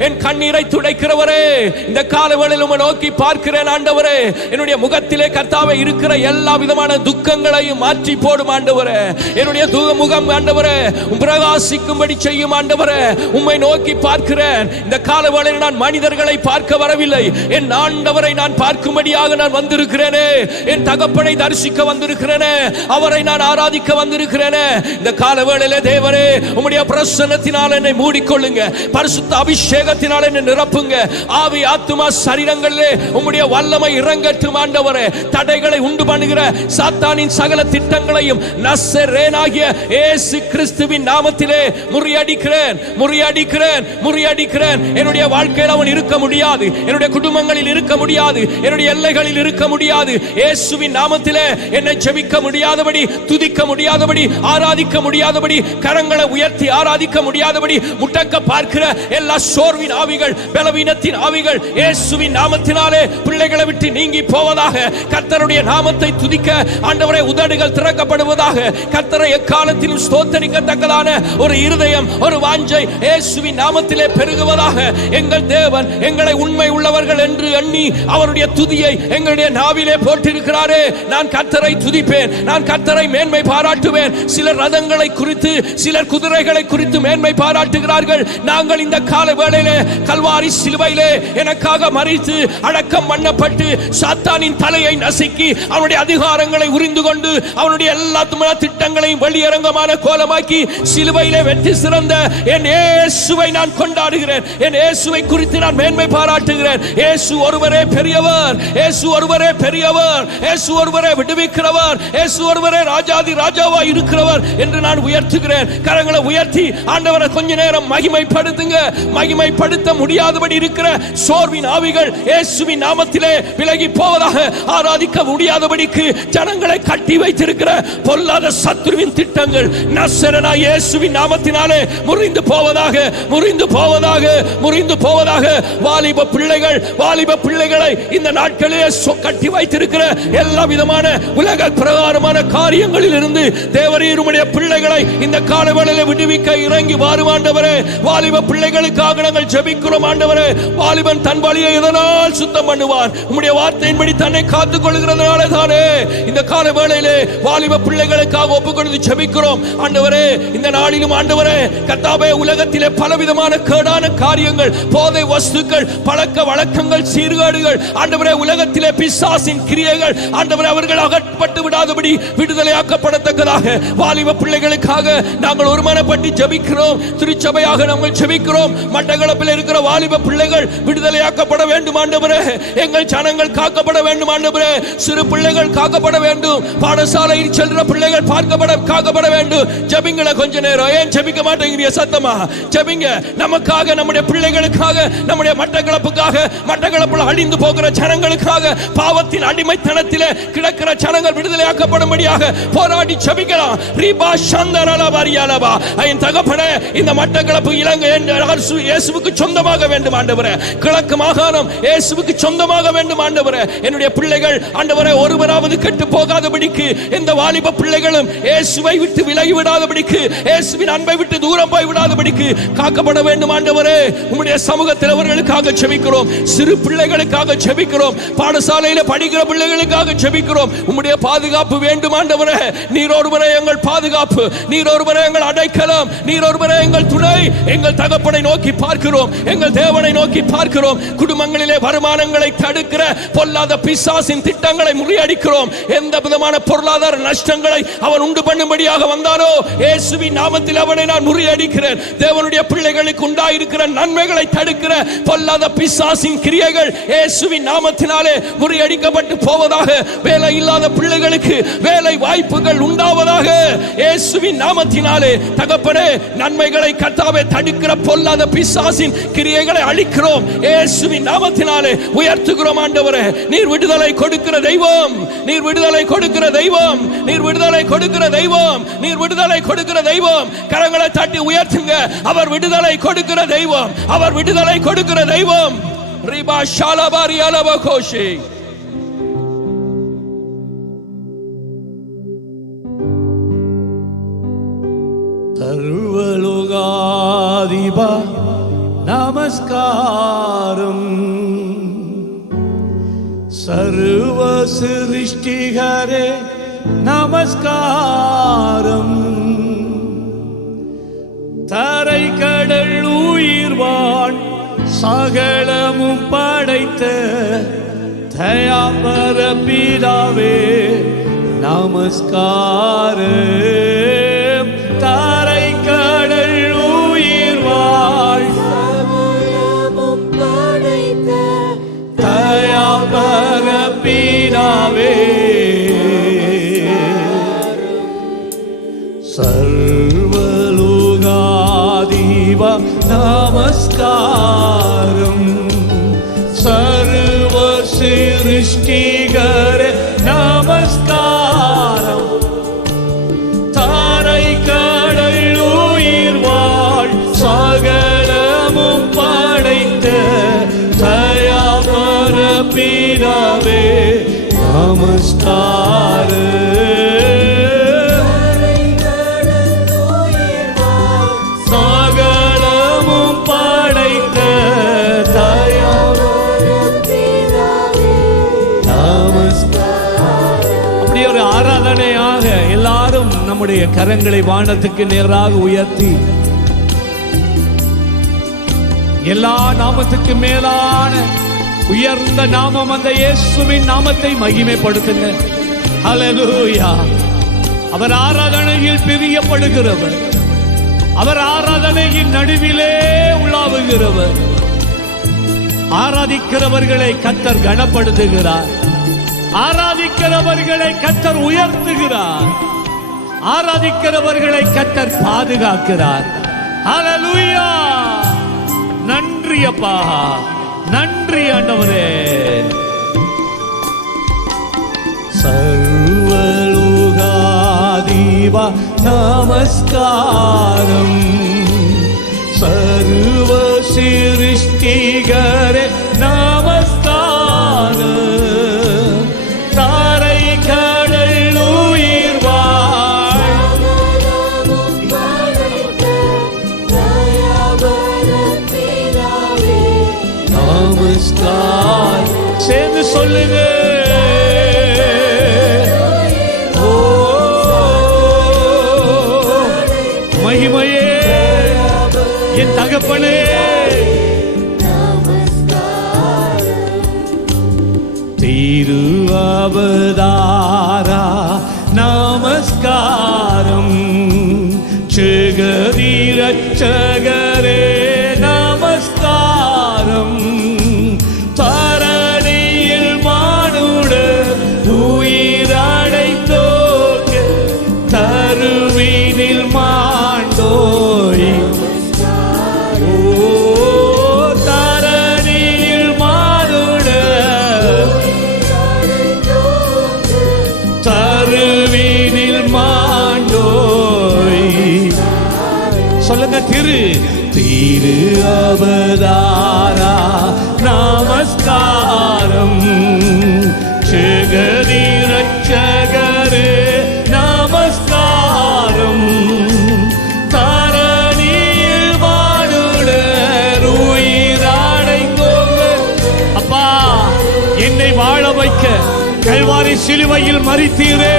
என் கண்ணீரை துடைக்கிறவரே, இந்த காலவேளையில் உம்மை நோக்கி பார்க்கிறேன் ஆண்டவரே. என்னுடைய முகத்திலே கர்த்தாவே இருக்கிற எல்லா விதமான துக்கங்களையும் மாற்றி போடும் ஆண்டவரே. என்னுடைய முகம் ஆண்டவரே பிரகாசிக்கும்படி செய்யும் ஆண்டவரே. உம்மை நோக்கி பார்க்கிறேன். இந்த காலவேளையில் நான் மனிதர்களை பார்க்க வரவில்லை, என் ஆண்டவரை நான் பார்க்கும்படியாக நான் வந்திருக்கிறேனே. என் தகப்பனை தரிசிக்க வந்திருக்கிறேனே, அவரை நான் ஆராதிக்க வந்திருக்கிறேனே. இந்த காலவேளையிலே தேவரே உம்முடைய பிரசன்னத்தினால் என்னை மூடிக்கொள்ளுங்க, பரிசுத்த அபிஷேகத்தினால் என்னை நிரப்புங்க. ஆவி ஆத்துமா சரீரங்களிலே உம்முடைய வல்லமை இறங்கட்டும் ஆண்டவரே. தடைகளை உண்டு பண்ணுகிற சாத்தானின் சகல திட்டங்களையும் நசரேனாகிய இயேசு கிறிஸ்துவின் நாமத்திலே முறியடிக்கிறேன், முறியடிக்கிறேன், முறியடிக்கிறேன். என்னுடைய வாழ்க்கையில் அவன் இருக்க முடியாது, என்னுடைய குடும்பங்களில் இருக்க முடியாது, என்னுடைய எல்லைகளில் இருக்க முடியாது. இயேசுவின் நாமத்திலே என்னை ஜெபிக்க முடியாதபடி, துதிக்க முடியாதபடி, ஆராதிக்க முடியாதபடி, கரங்களை உயர்த்தி ஆராதிக்க முடியாதபடி முட்டக்க பார்க்கிற எல்லா சோர்வின் ஆவிகள், பலவீனத்தின் ஆவிகள் இயேசுவின் நாமத்தினாலே பிள்ளைகளை விட்டு நீங்கி போவதாக. கர்த்தருடைய நாமத்தை துதிக்க ஆண்டவரே உதடுகள் திறக்கப்படுவதாக. கர்த்தரை எக்காலத்திலும் ஸ்தோத்தரிக்கத்தக்கதான ஒரு இருதயம், ஒரு வாஞ்சை இயேசுவின் நாமத்திலே பெருகுவதாக. எங்கள் தேவன் எங்களை உண்மை உள்ளவர்கள் என்று எண்ணி அவருடைய துதியை எங்களுடைய நாவிலே போட்டிருக்கிறாரே. நான் கர்த்தரை துதிப்பேன், நான் கர்த்தரை மேன்மை பாராட்டுவேன். சிலர் ரதங்களை குறித்து, சிலர் குதிரைகளை குறித்து மேன்மை பாராட்டுகிறார்கள். நாங்கள் இந்த கால வேளையிலே கல்வாரி சிலுவையிலே எனக்காக மரித்து அடக்கம் பண்ணப்பட்டு சாத்தானின் தலையை நசுக்கி அவனுடைய அதிகாரங்களை உரிந்து கொண்டு அவனுடைய எல்லா திட்டங்களையும் வெளியரங்கமான கோலமாக்கி சிலுவையிலே வெற்றி சிறந்த என் இயேசுவை நான் கொண்டாடுகிறேன். என் இயேசுவை குறித்து நான் மேன்மை பாராட்டுகிறேன். இயேசு ஒருவரே பெரியவர், பெரியவர், இயேசு ஒருவரே பெரியவர், இயேசு ஒருவரே விடுவிக்கிறவர், இயேசு ஒருவரே ராஜாதி ராஜாவா இருக்கிறவர் என்று நான் உயர்த்துகிறேன். கரங்களை உயர்த்தி ஆண்டவரை கொஞ்ச நேரம் மகிமைப்படுத்துங்க. மகிமைப்படுத்த முடியாதபடி இருக்கிற சோர்வின் ஆவிகள் இயேசுவின் நாமத்திலே விலகி போவதாக. ஆராதிக்க முடியாதபடிக்கு ஜனங்களை கட்டி வைத்திருக்கிற பொல்லாத சத்துருவின் திட்டங்கள் நசரேயனாகிய இயேசுவின் நாமத்தினாலே முறிந்து போவதாக, முறிந்து போவதாக, முறிந்து போவதாக. வாலிப பிள்ளைகளை இந்த நாட்களிலே கட்டி வைத்திருக்கிற எல்லா விதமான உலக பிரகாரமான காரியங்களில் இருந்து தேவரீர் உம்முடைய பிள்ளைகளை இந்த காலவேளையிலே விடுவிக்க இறங்கி வாரும் ஆண்டவரே. வாலிப பிள்ளைகளுக்காக நாங்கள் ஜெபிக்கிறோம் ஆண்டவரே. வாலிபன் தன் வழியை இதனால் சுத்தம் பண்ணுவான். உம்முடைய வார்த்தையின்படி தன்னை காத்துக் கொள்கிறதுனாலே தானே இந்த காலவேளையிலே வாலிப பிள்ளைகளுக்காக ஒப்புக்கொடுத்து ஜெபிக்கிறோம் ஆண்டவரே. இந்த நாளிலும் ஆண்டவரே கர்த்தாவே, உலகத்திலே பலவிதமான கேடான காரியங்கள், போதை வஸ்துக்கள், பழக்க வழக்கங்கள், சீர்கேடுகள் ஆண்டவரே, உலகத்திலே பிசாசின் கிரியைகள் ஆண்டவரே அவர்கள் அகற்றப்பட்டு விடாதபடி விடுதலையாக்கப்படத்தக்கதாக வாலிப பிள்ளைகளுக்காக நாங்கள் ஒருமனப்பட்டு ஜெபிக்கிறோம். திருச்சபையாக நாங்கள் ஜெபிக்கிறோம். மட்டக்களப்பில் இருக்கிற வாலிப பிள்ளைகள் விடுதலையாக்கப்பட வேண்டும் ஆண்டவரே. எங்கள் ஜனங்கள் காக்கப்பட வேண்டும் ஆண்டவரே. சிறு பிள்ளைகள் காக்கப்பட வேண்டும். பாடசாலையில் செல்ற பிள்ளைகள் காக்கப்பட வேண்டும். ஜெபிங்கள கொஞ்ச நேரம். ஏன் ஜெபிக்க மாட்டேங்கிறீங்க? சத்தமா ஜெபிங்க. நமக்காக, நம்முடைய பிள்ளைகளுக்காக, நம்முடைய மட்டக்களப்புக்காக, மட்டக்களப்பில் அழிந்து போகிற ஜனங்களுக்காக, பாவத்தின் அடிமைத்தனத்திலே கிடக்கிற ஜனங்கள் விடுதலையாக்கப்படும்படியாக போராடி ஜெபிக்கலாம். ரீபா சந்தரலா வரியாலபா. என் தகப்பனே, இந்த மட்டக்களப்பு இலங்கை இயேசுவுக்கு சொந்தமாக வேண்டும் ஆண்டவரே. கிழக்கு மாகாணம் இயேசுவுக்கு சொந்தமாக வேண்டும் ஆண்டவரே. என்னுடைய பிள்ளைகள் ஆண்டவரே ஒருவராவது கெட்டு போகாதபடிக்கு, எந்த வாலிப பிள்ளைகளும் இயேசுவை விட்டு விலகி விடாதபடிக்கு, இயேசுவின் அன்பை விட்டு தூரம் போய் விடாதபடிக்கு காக்கப்பட வேண்டும் ஆண்டவரே. உம்முடைய சமூகத்தில் அவர்களுக்காக ஜெபிக்கிறோம். சிறு பிள்ளைகளுக்காக ஜெபிக்கிறோம். பாடசாலையில் படிக்கிற பிள்ளைகளுக்காக ஜெபிக்கிறோம். உம்முடைய பாதுகாப்பு வேண்டும் ஆண்டவரே. நீர் ஒருவரே எங்கள் பாதுகாப்பு, நீர் ஒருவரே எங்கள் அடைக்கலம், நீர் ஒருவரே எங்கள் துணை. எங்கள் தகப்பனை நோக்கி பார்க்கிறோம், எங்கள் தேவனை நோக்கி பார்க்கிறோம். குடும்பங்களிலே வருமானங்களை தடுக்கிற பொல்லாத பிசாசின் திட்டங்களை முறியடிக்கிறோம். எந்த விதமான பொருளாதார நஷ்டங்களை அவன் உண்டு பண்ணும்படியாக வந்தானோ இயேசுவின் நாமத்தில் அவனை நான் முறியடிக்கிறேன். தேவனுடைய பிள்ளைகளுக்கு உண்டாயிருக்கிற நன்மைகளை தடுக்கிற பொல்லாத பிசாசின் கிரியைகள் இயேசுவின் நாமத்தினாலே முறியடிக்கப்பட்டு போவதாக. வேலை இல்லாத பிள்ளைகளுக்கு வேலை வாய்ப்புகள் உண்டாவதாக இயேசுவின் நாமத்தினாலே. தகப்பனே, நன்மைகளை கர்த்தாவே தடுக்கிற பொல்லாத பிசாசின் கிரியைகளை அழிக்கிறோம் இயேசுவின் நாமத்தினாலே. உயர்த்துகிறோம் ஆண்டவரே. நீர் விடுதலை கொடுக்கிற தெய்வம், நீர் விடுதலை கொடுக்கிற தெய்வம், நீர் விடுதலை கொடுக்கிற தெய்வம், நீர் விடுதலை கொடுக்கிற தெய்வம். கரங்களை தட்டி உயர்த்துங்க. அவர் விடுதலை கொடுக்கிற தெய்வம், அவர் விடுதலை கொடுக்கிற தெய்வம். ரிபா ஷாலபாரி அலபா கோஷி. சர்வலோகாதிபா நமஸ்காரம். சர்வ சிருஷ்டிகரே நமஸ்காரம். தரை கடல் உயிர்வான் சகலமும் படைத்த தயாபர பிதாவே நமஸ்காரம். தரை கடல் உயிர்வான் சகலமும் படைத்த தயாபர பிதாவே சர்வலோகாதிபா நமஸ்காரம். சர்வ சிருஷ்டிகரே நமஸ்காரம். தாரை கடல் உயிர்வாழ் சகலமும் படைத்த தயாபர பிதாவே நமஸ்காரம். ஆராதனையாக எல்லாரும் நம்முடைய கரங்களை வானத்துக்கு நேராக உயர்த்தி எல்லா நாமத்துக்கு மேலான உயர்ந்த நாமம் அந்த இயேசுவின் நாமத்தை மகிமைப்படுத்துங்க. ஹல்லேலூயா. அவர் ஆராதனையில் பிரியப்படுகிறவர், அவர் ஆராதனையின் நடுவிலே உலாவுகிறவர். ஆராதிக்கிறவர்களை கர்த்தர் கனப்படுத்துகிறார். ஆராதிக்கிறவர்களை கர்த்தர் உயர்த்துகிறார். ஆராதிக்கிறவர்களை கர்த்தர் பாதுகாக்கிறார். ஹல்லேலூயா! நன்றி அப்பா, நன்றி ஆண்டவரே. சர்வலோகாதிபா நமஸ்காரம், சர்வ சிருஷ்டிகரே நமஸ்காரம், தாரை கடல் உயிர் வாழ் நமஸ்கார். சேர்ந்து சொல்லுங்க. மகிமையே என் தகப்பனே, திருவவதாரா நமஸ்காரம், ஜெகதி ரட்சகரே நமஸ்காரம், தரணியில் மானுட உயிரடைத்தோர்க்கு தருவினில் மாண்டோய். தரணியில் மானுட தருவினில் மாண்டோய். சொல்லுங்க. திரு அவதாரா நமஸ்காரம், ஜெகதி ரட்சகரே நமஸ்காரம், தரணியில் வாழுடர் உயிரடைந்தோங்க. அப்பா, என்னை வாழ வைக்க கல்வாரி சிலுவையில் மரித்தீரே,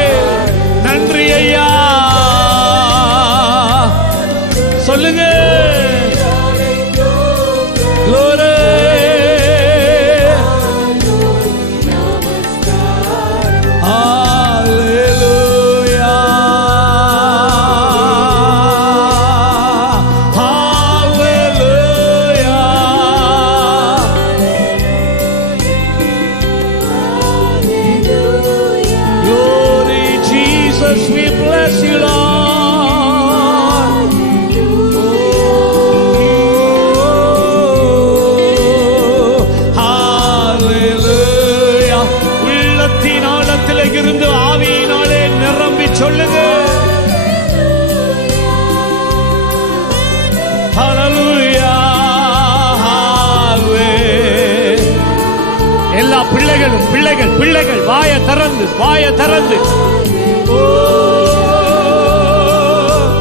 நன்றி ஐயா. சொல்லுங்க. Glory. Hallelujah. Hallelujah. Glory Jesus, we bless you, Lord. இருந்து ஆவியினாலே நிரம்பி சொல்லுங்க. ஹல்லேலூயா. எல்லா பிள்ளைகளும் பிள்ளைகள் வாயை திறந்து ஓ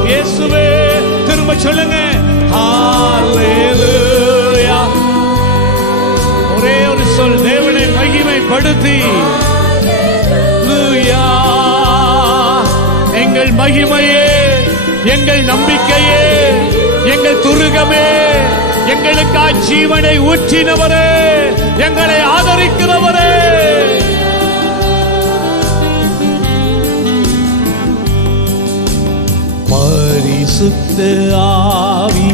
இயேசுவே, திரும்ப சொல்லுங்க. ஹல்லேலூயா. ஒரே ஒரு சொல், தேவனை மகிமைப்படுத்தி. எங்கள் மகிமையே, எங்கள் நம்பிக்கையே, எங்கள் துருகமே, எங்களுக்காய் ஜீவனை ஊற்றினவரே, எங்களை ஆதரிக்கிறவரே, பரிசுத்த ஆவி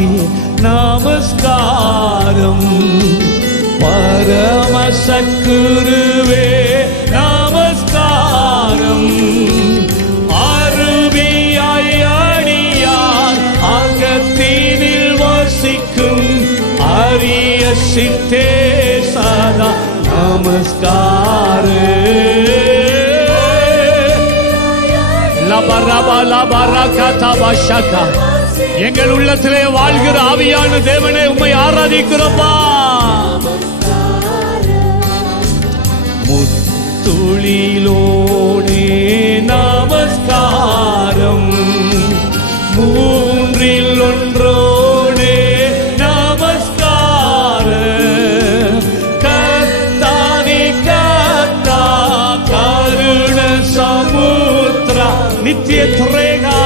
நமஸ்காரம், பரமசக்குருவே நமஸ்காரம், அருவியாய் அடியார் அகத்தினில் வசிக்கும் அரிய சித்தே சதா நமஸ்காரே. எங்கள் உள்ளத்திலே வாழ்கிற ஆவியான தேவனே, உம்மை ஆராதிக்கிறோம்பா. முத்துளிலோனே நமஸ்காரம், மூன்றில் ஒன்றோனே நமஸ்காரம், கர்த்தாதி கர்த்தா கருண சமுத்ரா நித்திய துரேகா,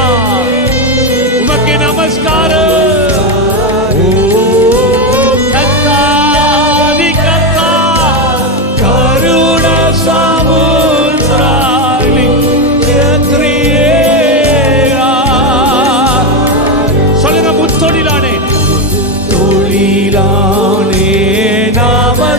உமக்கு நமஸ்காரம். ஓ கர்த்தாதி கர்த்தா கருண சமுத்ரா நித்திய துரேகா. சொல்லுங்க. முத்தொழிலானே நமஸ்காரம்,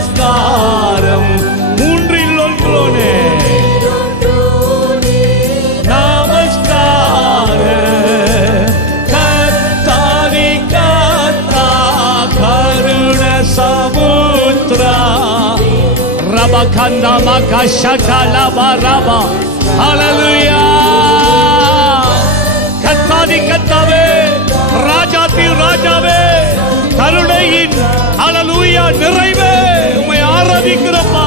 சமுத்ரா ரபகந்தா மகஷகலபா ரபா. ஹல்லேலூயா. கத்தாதி கத்தாவே, ராஜாதி ராஜாவே, கருணையின் ஹல்லேலூயா நிறைவே, உம்மை ஆராதிக்கிறோம்ப்பா.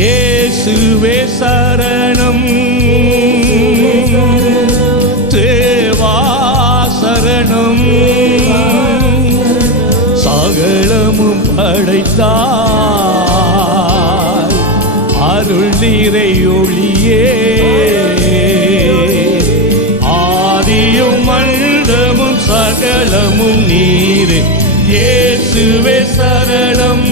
இயேசுவே சரணம், தேவா சரணம், சகலமும் படைத்தாய் அருள் நீரை ஒளியே, ஆதியும் அந்தமும் சகலமும் நீரே. இயேசுவே சரணம்,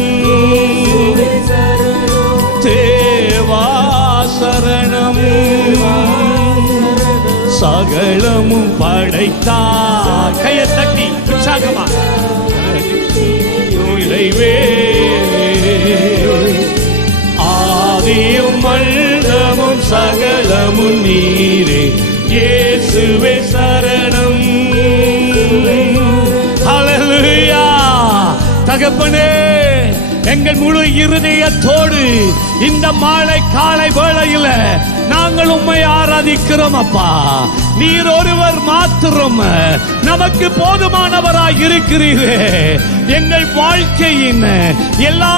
தேவா சரணம், சகலமும் படைத்தாய். கையை தட்டி உற்சாகமா நிறைவே, ஆதியும் அந்தமும் சகலமும் நீரே. இயேசுவே சரணம். ஹல்லேலூயா. தகப்பனே, எங்கள் முழு இருதயத்தோடு இந்த மாலை காலை வேளையில் நாங்கள் உம்மை ஆராதிக்கிறோம் அப்பா. நீர் ஒருவர் மாத்திரம் நமக்கு போதுமானவராய் இருக்கிறீரே. எங்கள் வாழ்க்கையின் எல்லா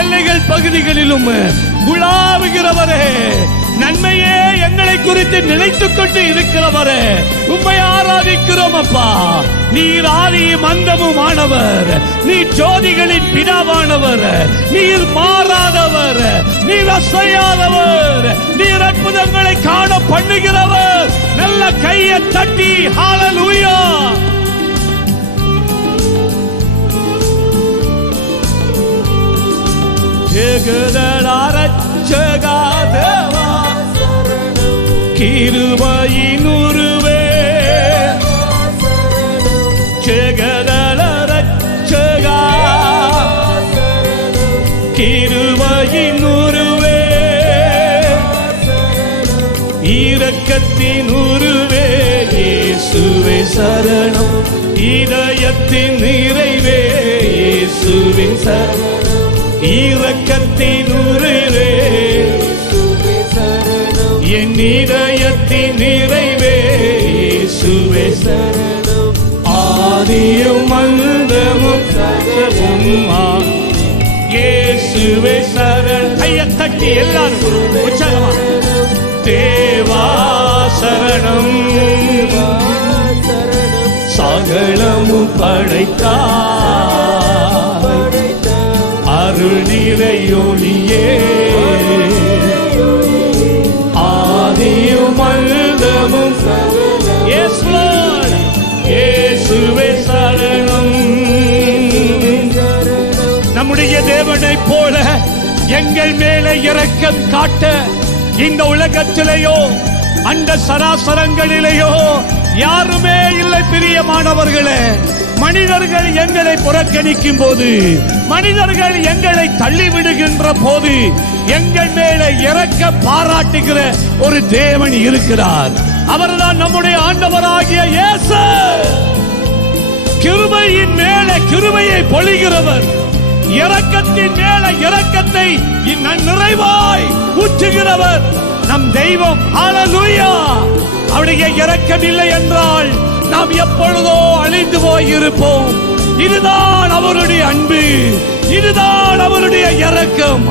எல்லைகள் பகுதிகளிலும் உலாவுகிறவரே, நன்மையே எங்களை குறித்து நினைத்துக் கொண்டு இருக்கிறவரே, உம்மை ஆராதிக்கிறோம் அப்பா. நீர் ஆதியும் அந்தமும் ஆனவர், நீர் ஜோதிகளின் பிதாவானவர், நீர் மாறாதவர், நீர் அசையாதவர், நீர் அற்புதங்களை காண பண்ணுகிறவர். நல்ல கையை தட்டி ஹல்லேலூயா. ஜெகதரட்சகாதேவா, கிருபையின் உருவே, ஜெகதரட்சகா, கிருபையின் உருவே, இரக்கத்தின் உருவே. இயேசுவே சரணம், இதயத்தின் நிறைவே. இயேசுவின் சரணம், இரக்கத்தின் உருவே, என் இதயத்தின் நிறைவே. இயேசுவே சரணம், ஆதியும் அந்தமும் சகலமும். இயேசுவே சரணம். கையை தட்டி எல்லாரும் உற்சாகமா. தேவா சரணம், சகலமும் படைத்தாய் அருள் நிறை ஒளியே, ஆதியும் அந்தமும். Yes Lord. இயேசுவே சரணம். நம்முடைய தேவனை போல எங்கள் மேலே இரக்கம் காட்ட இந்த உலகத்திலேயோ அந்த சராசரங்களிலேயோ யாருமே இல்லை பிரியமானவர்களே. மனிதர்கள் எங்களை புறக்கணிக்கும் போது, மனிதர்கள் எங்களை தள்ளிவிடுகின்ற போது எங்கள் மேலே இரக்கம் பாராட்டுகிற ஒரு தேவன் இருக்கிறார். அவர்தான் நம்முடைய ஆண்டவராகிய இயேசு. கிருபையின் மேலே கிருபையை பொழிகிறவர், இரக்கத்தின் மேலே இரக்கத்தை நிறைவாய் ஊற்றுகிறவர் நம் தெய்வம். ஹல்லேலூயா. அவருடைய இரக்கம் இல்லை என்றால் நாம் எப்பொழுதோ அழிந்து போயிருப்போம். இதுதான் அவருடைய அன்பு, இதுதான் அவருடைய இரக்கம்.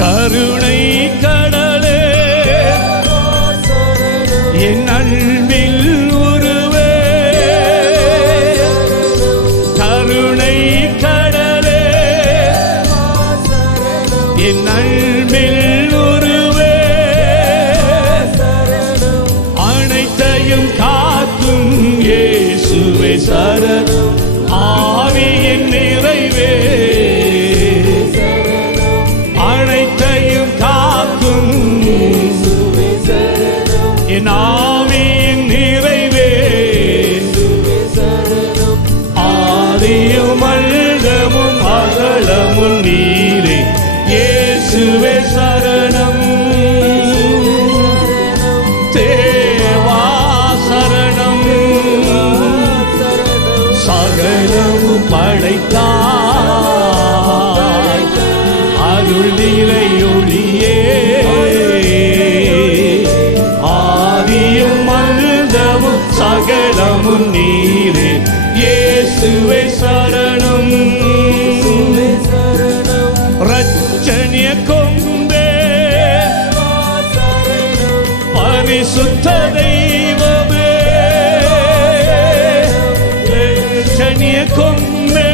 கருணை கடலே, என் அன்பில் உருவே, கருணை கடலே, என் அன்பில் உருவே, அனைத்தையும் காக்கும் இயேசுவே சரணம், ஆவியின் நிறைவே, அனைத்தையும் காக்கும் பரிசுத்த தெய்வமே, ரட்சணிய கொம்பே,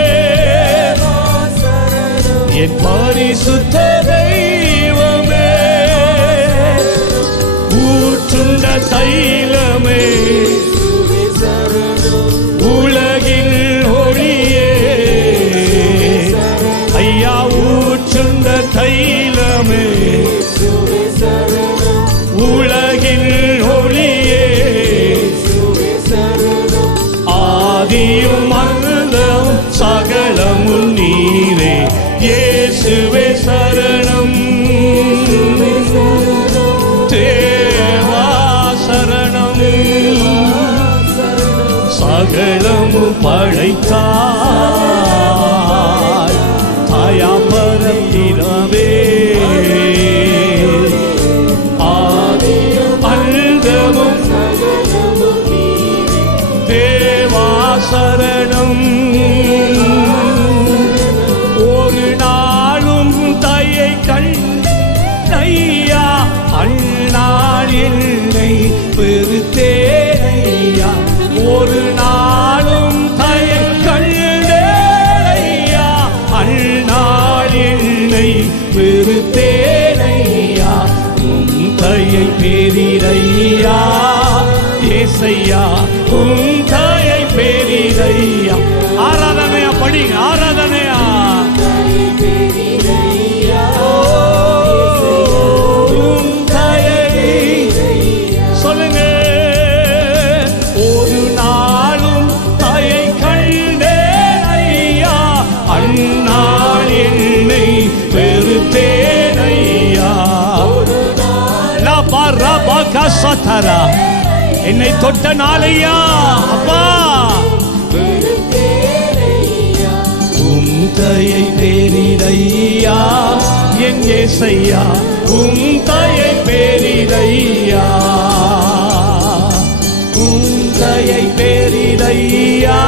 என் பரிசுத்த தெய்வமே, ஊற்றுண்ட தைலமே, உலகின் ஒளியே, ஐயா ஊற்றுண்ட தைலமே, உலகின் ஒளியே, ஆதியும் அந்தம் சகலமும் நீரே, இயேசுவே சரணம், தேவா சரணம், சகலமும் படைத்தாய் தாயாபரம் இனவே, ஆதியும் அந்தமும் தேவா சரணம், ஒரு நாளும் தயை கண்ணையா, அந்நாள் என்னை பெருத்தேனையா, ஒரு நாளும் தயை கண்ணையா, அந்நாள் என்னை பெருத்தேனையா, உம் தயை பெரிதையா ஏசையா, உம் தயை பெரிதையா. ஆராதனையா படிங்க, ஆராதனையா சொல்லுங்க. ஒரு நாளும் தயை கண்டே ஐயா, அந்நாள் என்னை பெருத்தேனையா, என்னை தொட்ட நாளையா அப்பா, உம் தயை பெரிதையா என் ஏசையா, உம் தயை பெரிதையா, உம் தயை பெரிதையா,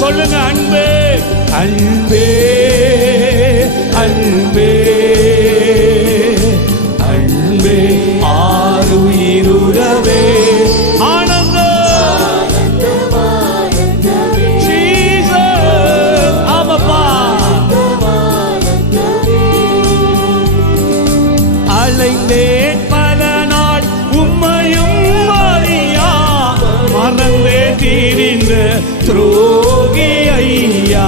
சொல்லுங்க. அன்பே அன்பே அன்பே அன்பே, ஆருயிருடவே ஆனந்தம், ஜீசஸ் ஆமப்பா, அலைந்தேன் பல நாள் உம்மையும் அறியா, மறந்தே தீரிந்த துரோகி ஐயா,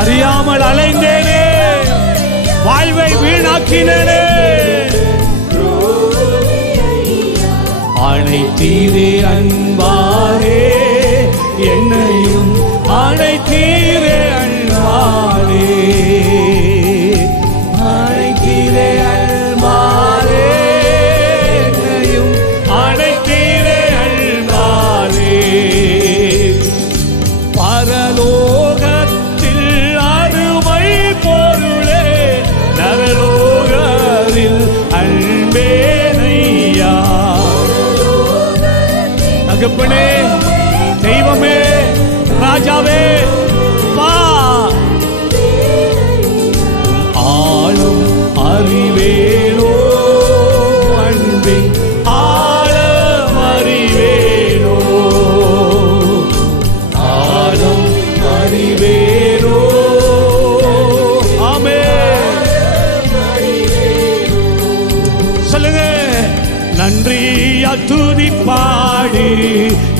அறியாமல் அலைந்தேனே, வாழ்வை வீணாக்கினே, அனைத்தீரே அன்பாரே, என்னையும் அனைத்தீரே அன்பாரே, அனைத்தீரே அன்பாரே, என்னையும் அனைத்தீரே அன்பாரே, பரலோகத்தில் அருமை பொருளே, நரலோகத்தில் அன்பேனையா, தகப்பனே தெய்வமே ராஜாவே வா, ஆளும் அறிவேலோ அன்பே, ஆழம் அறிவேலோ, ஆழம் அறிவேலோ, ஆமென். சொல்லுங்க. நன்றியா துதிப்பாடு,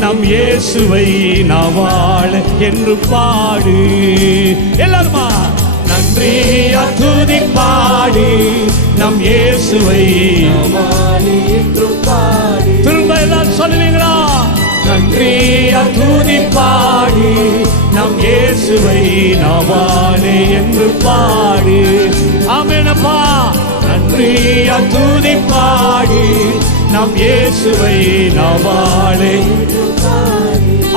நம் இயேசுவை நவாழ என்று பாடு, எல்லாருமா நன்றியா துதிப்பாடு, நம் இயேசுவை என்று பாடு, திரும்ப எல்லாம் சொல்லுவீங்களா? நன்றியா துதிப்பாடு, நம் இயேசுவை நவாழ என்று பாடு, ஆமெனப்பா. நன்றியா துதிப்பாடு, நம் இயேசுவை நவாழே,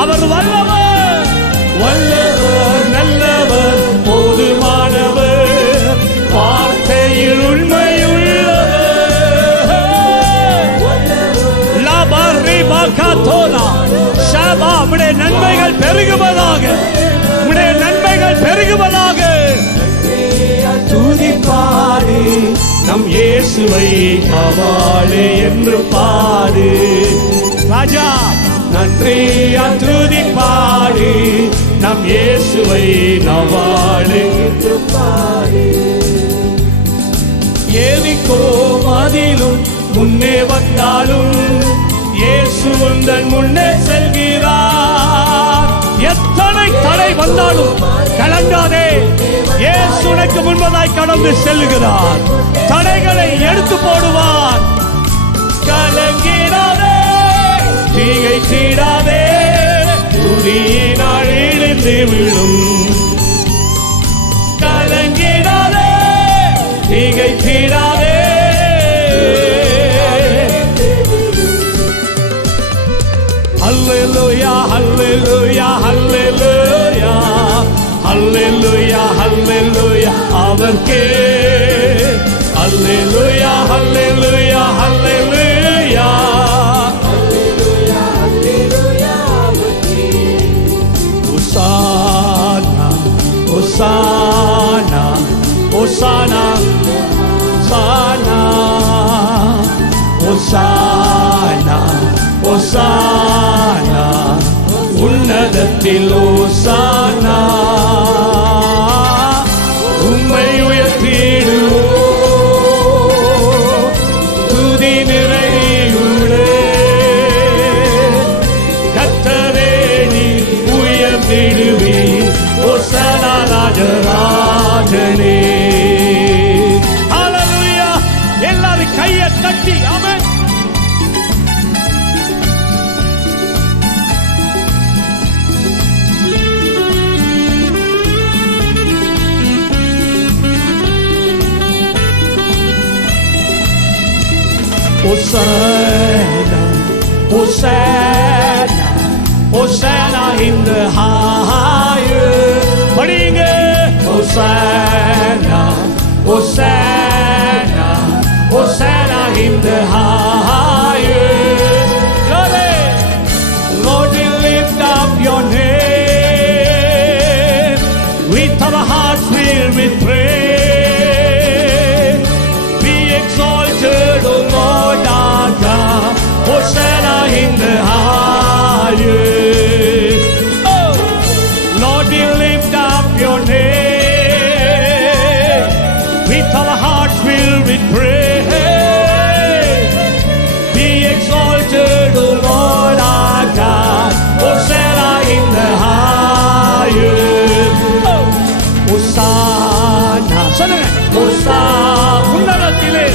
அவர் வல்லவர் வல்லவர் நல்லவர் போதுமானவர், வார்த்தையில் உண்மையுள்ளவர், லாபாரி பாகாதோலா ஷாபா, உம்முடைய நன்மைகள் பெருகுவதாக, உம்முடைய நன்மைகள் பெருகுவதாக, நம் இயேசுவை அவளே என்று பாடு. ராஜா நன்றி துதி பாடு, நம் இயேசுவை அவளே என்று பாடு. எரிகோ மதிலும் முன்னே வந்தாலும் இயேசு உந்தன் முன்னே செல்கிறார். எத்தனை தடை வந்தாலும் கலங்காதே, இயேசு உனக்கு முன்பதாய் கடந்து செல்கிறார். தடைகளை எடுத்து போடுவார். கலங்கிடாதே, தீயை தீடாதே, துதியினால் இழிந்து விழும். கலங்கிடாதே, தீயை தீடாதே. Hallelujah, hallelujah, hallelujah, hallelujah, hallelujah, அவர்க்கே. Hallelujah, hallelujah, hallelujah, hallelujah, hallelujah, அவர்க்கே. Hosanna, Hosanna, Hosanna, Hosanna, Hosanna, Hosanna, உன்னதத்தில் ஹோசானா. உம்மை உயர்த்திடுவோம், துதி நிறைவுள்ளே. கர்த்தரே நீ உயர்ந்திடுவீர், ஹோசானா ராஜராஜனே. ஹல்லேலூயா. எல்லாரும் கையை தட்டி ஆமென். Hosanna, Hosanna, Hosanna in the highest. படிங்க. Hosanna, Hosanna, Hosanna in the highest. Glory. Lord, we lift up your name with our hearts filled with praise. Be exalted, O Lord our God. Hosanna in the highest. Oh, Lord, we lift up your name with our hearts filled with praise. Be exalted, O Lord our God. Hosanna in the highest. Oh, Hosanna. சொல்லுங்க. Hosanna. உன்னதத்திலே,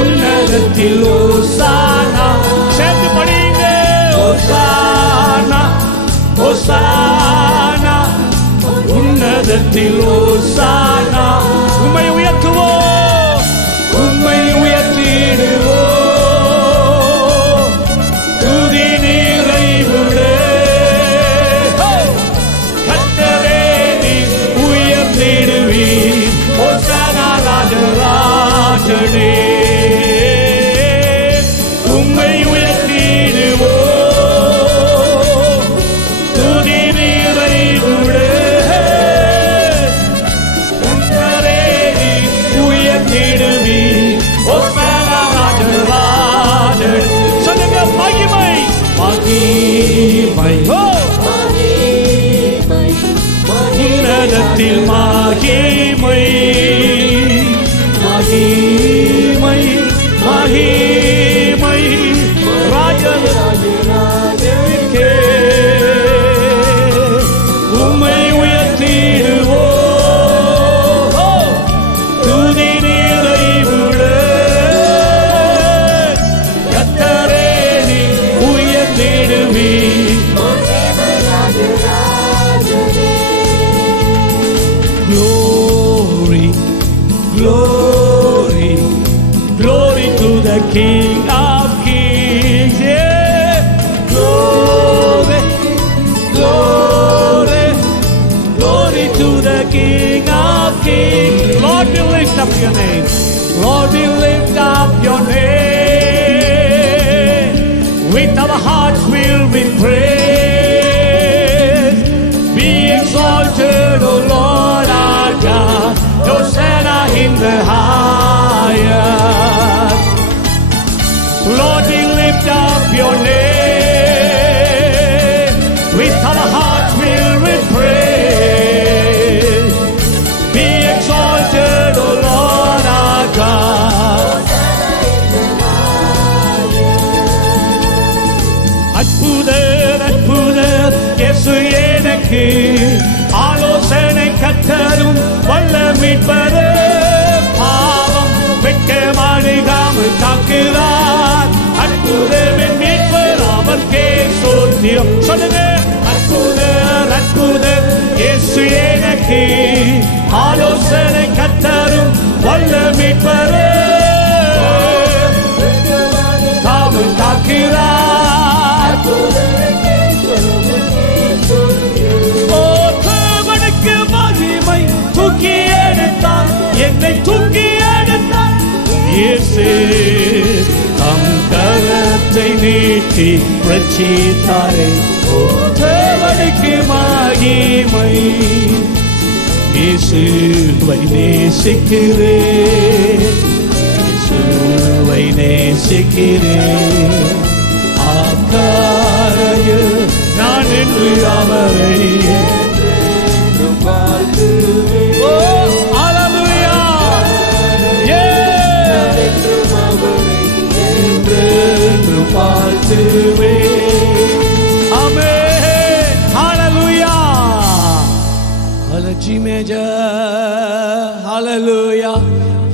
உன்னதத்தில் hosanna. சேர்ந்து படிங்க. Hosanna, hosanna, உன்னதத்தில் hosanna. உம்மை உயர்த்துவோம், உம்மை உயர்த்திடுவோம், துதி நிறைவுள்ளே. கர்த்தரே நீ உயர்ந்திடுவீர், ஹோசானா ராஜராஜனே. உம்மை உயர்த்திடுவோம், துதி நிறைவுள்ளே. கர்த்தரே நீ உயர்த்திடுவீர், ஹோசானா ராஜராஜனே. சொல்லுங்க. மகிமை, மகிமை, உன்னதத்தில் மகிமை, மகிமை, மகிமை, ராஜராஜனுக்கே. உம்மை உயர்த்திடுவோம், துதி நிறைவுள்ளே. கர்த்தரே நீ உயர்த்திடுவீர். Glory, glory, glory to the King of Kings. Yeah. Glory, glory, glory to the King of Kings. Lord, we lift up your name. Lord, we lift up your name with our hearts filled with praise. Be exalted, O Lord our God. Hosanna in the highest. எனக்கு ஆலோசனை கத்தரும் வல்ல மீட்பரே. பாவம் வெட்கமடையாமல் காக்கிறார் அற்புதமே மீட்பர் அவர்க்கே சோத்தியம். சொல்லுங்க, அற்புதர் அற்புதர் இயேசு எனக்கு ஆலோசனை கத்தரும் வல்ல மீட்பரே. காவல் காக்கிறார் ஓ தேவனுக்கு மகிமை. தூக்கி எடுத்தார் என்னை தூக்கி எடுத்தார் இயேசு தம் கரத்தை நீட்டி ரட்சித்தாரே. ஓ தேவனுக்கு மகிமை. இயேசுவை நேசிக்கிறேன், இயேசுவை நேசிக்கிறேன். ஆக்காரையில் நான் என்று அவரை ஓ ஹல்லேலூயா என்று வாழ்த்துவேன். ஆமென் ஹல்லேலூயா. Hallelujah, hallelujah,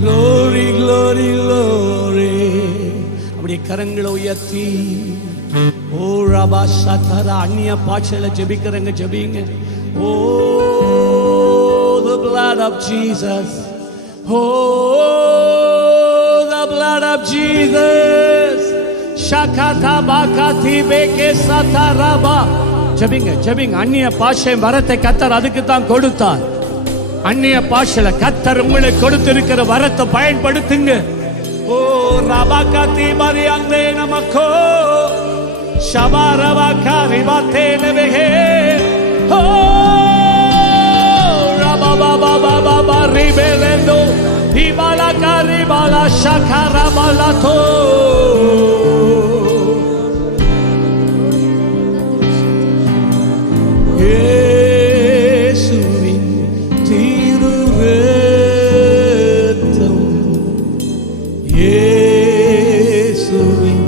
glory, glory, glory. அப்படியே கரங்களை உயர்த்தி ஓ ரபா சதரா அந்நிய பாஷையில ஜெபிக்கிறங்க, ஜெபிங்க. ஓ the blood of Jesus, oh the blood of Jesus. Shakata bakati beke sataraba. ஜெபிங்க, ஜெபிங்க. அந்நிய பாஷை வரத்தை கத்தர் அதுக்கு தான் கொடுத்தார். அந்நிய பாஷையில கத்தர் உங்களுக்கு கொடுத்திருக்கிற வரத்தை பயன்படுத்துங்க. ஓ ரபாகதி மரியாந்தே நமக்கோ ஷபாரவாகா ரிபாத்தே லெபெஹே. ஓ ரபாபாபாபாபா ரிபெலெந்தோ இபாலகா ரிபாலா ஷகரபாலதோ. இயேசுவின் திரு இரத்தம், இயேசுவின்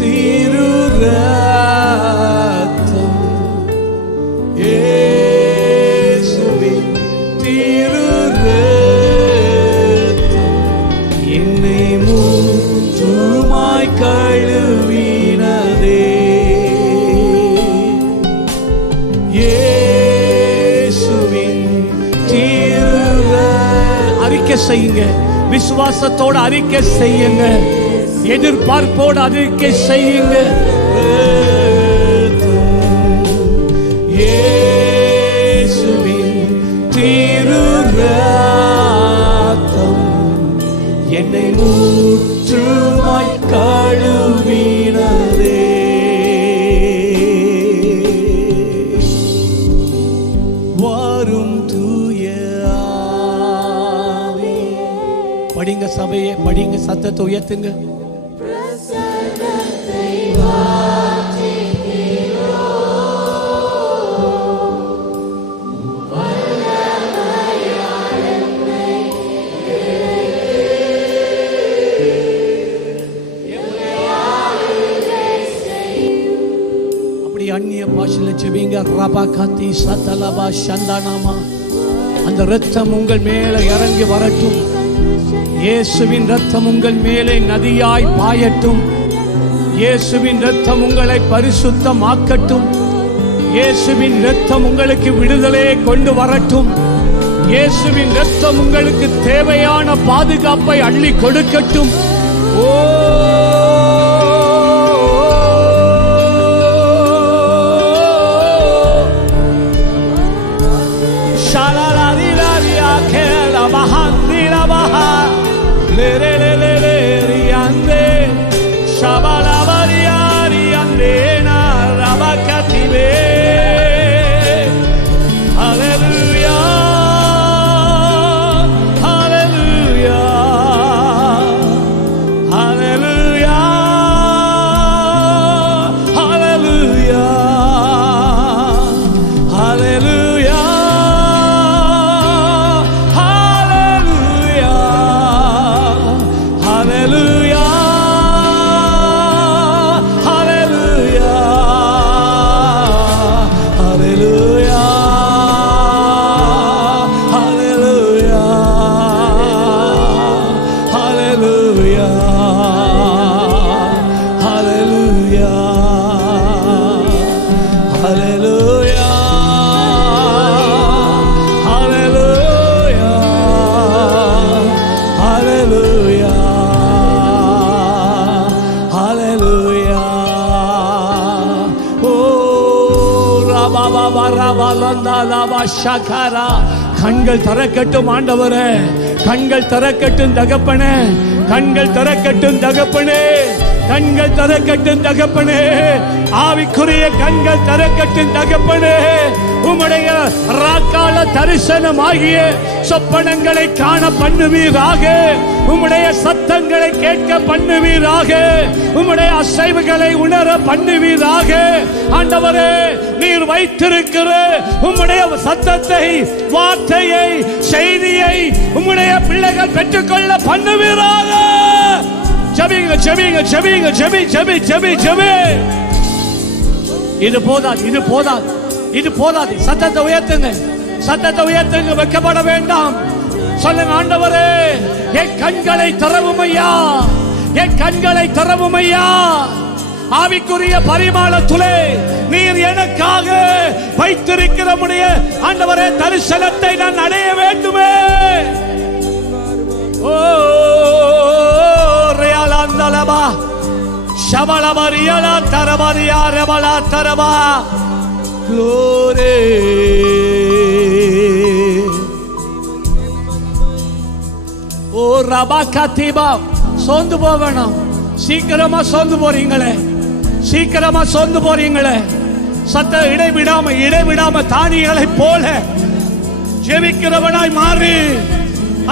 திரு இரத்தம், இயேசுவின் திரு இரத்தம் என்னை முற்றுமாய் கழுவினதே. அறிக்கை செய்யுங்க, விசுவாசத்தோடு அறிக்கை செய்யுங்க, எதிர்பார்ப்போடு அறிக்கை செய்யுங்க. இயேசுவின் திரு இரத்தம் என்னை முற்றுமாய் கழுவினதே. வரும் தூய ஆவி. படிங்க சபையே, படிங்க, சத்தத்தை உயர்த்துங்க. அப்படி அந்நிய பாஷையில ஜெபிங்க. ரபாகதி சதலபா சந்தனாமா. அந்த இரத்தம் உங்கள் மேலே இறங்கி வரட்டும். இயேசுவின் இரத்தம் உங்கள் மேலே நதியாய் பாயட்டும். இயேசுவின் இரத்தம் உங்களை பரிசுத்தமாக்கட்டும். இயேசுவின் இரத்தம் உங்களுக்கு விடுதலையை கொண்டு வரட்டும். இயேசுவின் இரத்தம் உங்களுக்கு தேவையான பாதுகாப்பை அள்ளி கொடுக்கட்டும். ஓ Hallelujah, hallelujah, கண்கள் திறக்கட்டும் ஆண்டவரே, கண்கள் திறக்கட்டும் தகப்பனே, கண்கள் திறக்கட்டும் தகப்பனே, கண்கள் திறக்கட்டும் தகப்பனே, ஆவிக்குரிய கண்கள் திறக்கட்டும் தகப்பனே. உம்முடைய ராக்கால தரிசனமாகிய சொப்பனங்களை காண பண்ணுவீராக, உம்முடைய சத்தங்களை கேட்க பண்ணுவீராக, உம்முடைய அசைவுகளை உணர பண்ணுவீராக. ஆண்டவரே, நீர் வைத்திருக்கிற உம்முடைய சத்தத்தை, வார்த்தையை, செய்தியை உம்முடைய பிள்ளைகள் பெற்றுக்கொள்ள பண்ணுவீராக. ஜெபிங்க ஜெபிங்க ஜெபிங்க ஜெபி ஜெபி ஜெபி ஜெபி. இது போதாது, இது போதாது, இது போதாது. சத்தத்தை உயர்த்துங்க, சத்தத்தை உயர்த்துங்க, வெட்கப்பட வேண்டாம். சொல்லுங்க, ஆண்டவரே என் கண்களை திறவும் ஐயா, என் கண்களை திறவும் ஐயா. ஆவிக்குரிய பரிமாணத்திலே நீர் எனக்காக வைத்திருக்கிற முடிய ஆண்டவரே தரிசனத்தை நான் அடைய வேண்டுமே. ஓ ரியாலாந்தலபா ஷபலபரியாலா தரபரியா ரபலா தரபா க்ளோரி. ஓ ரபா கத்திபா. சோர்ந்து போகணும், சீக்கிரமா சோர்ந்து போறீங்களே, சீக்கிரமா சோர்ந்து போறீங்களே. சத்த இடைவிடாம தானிகளை போல ஜெபிக்கிறவனாய் மாறி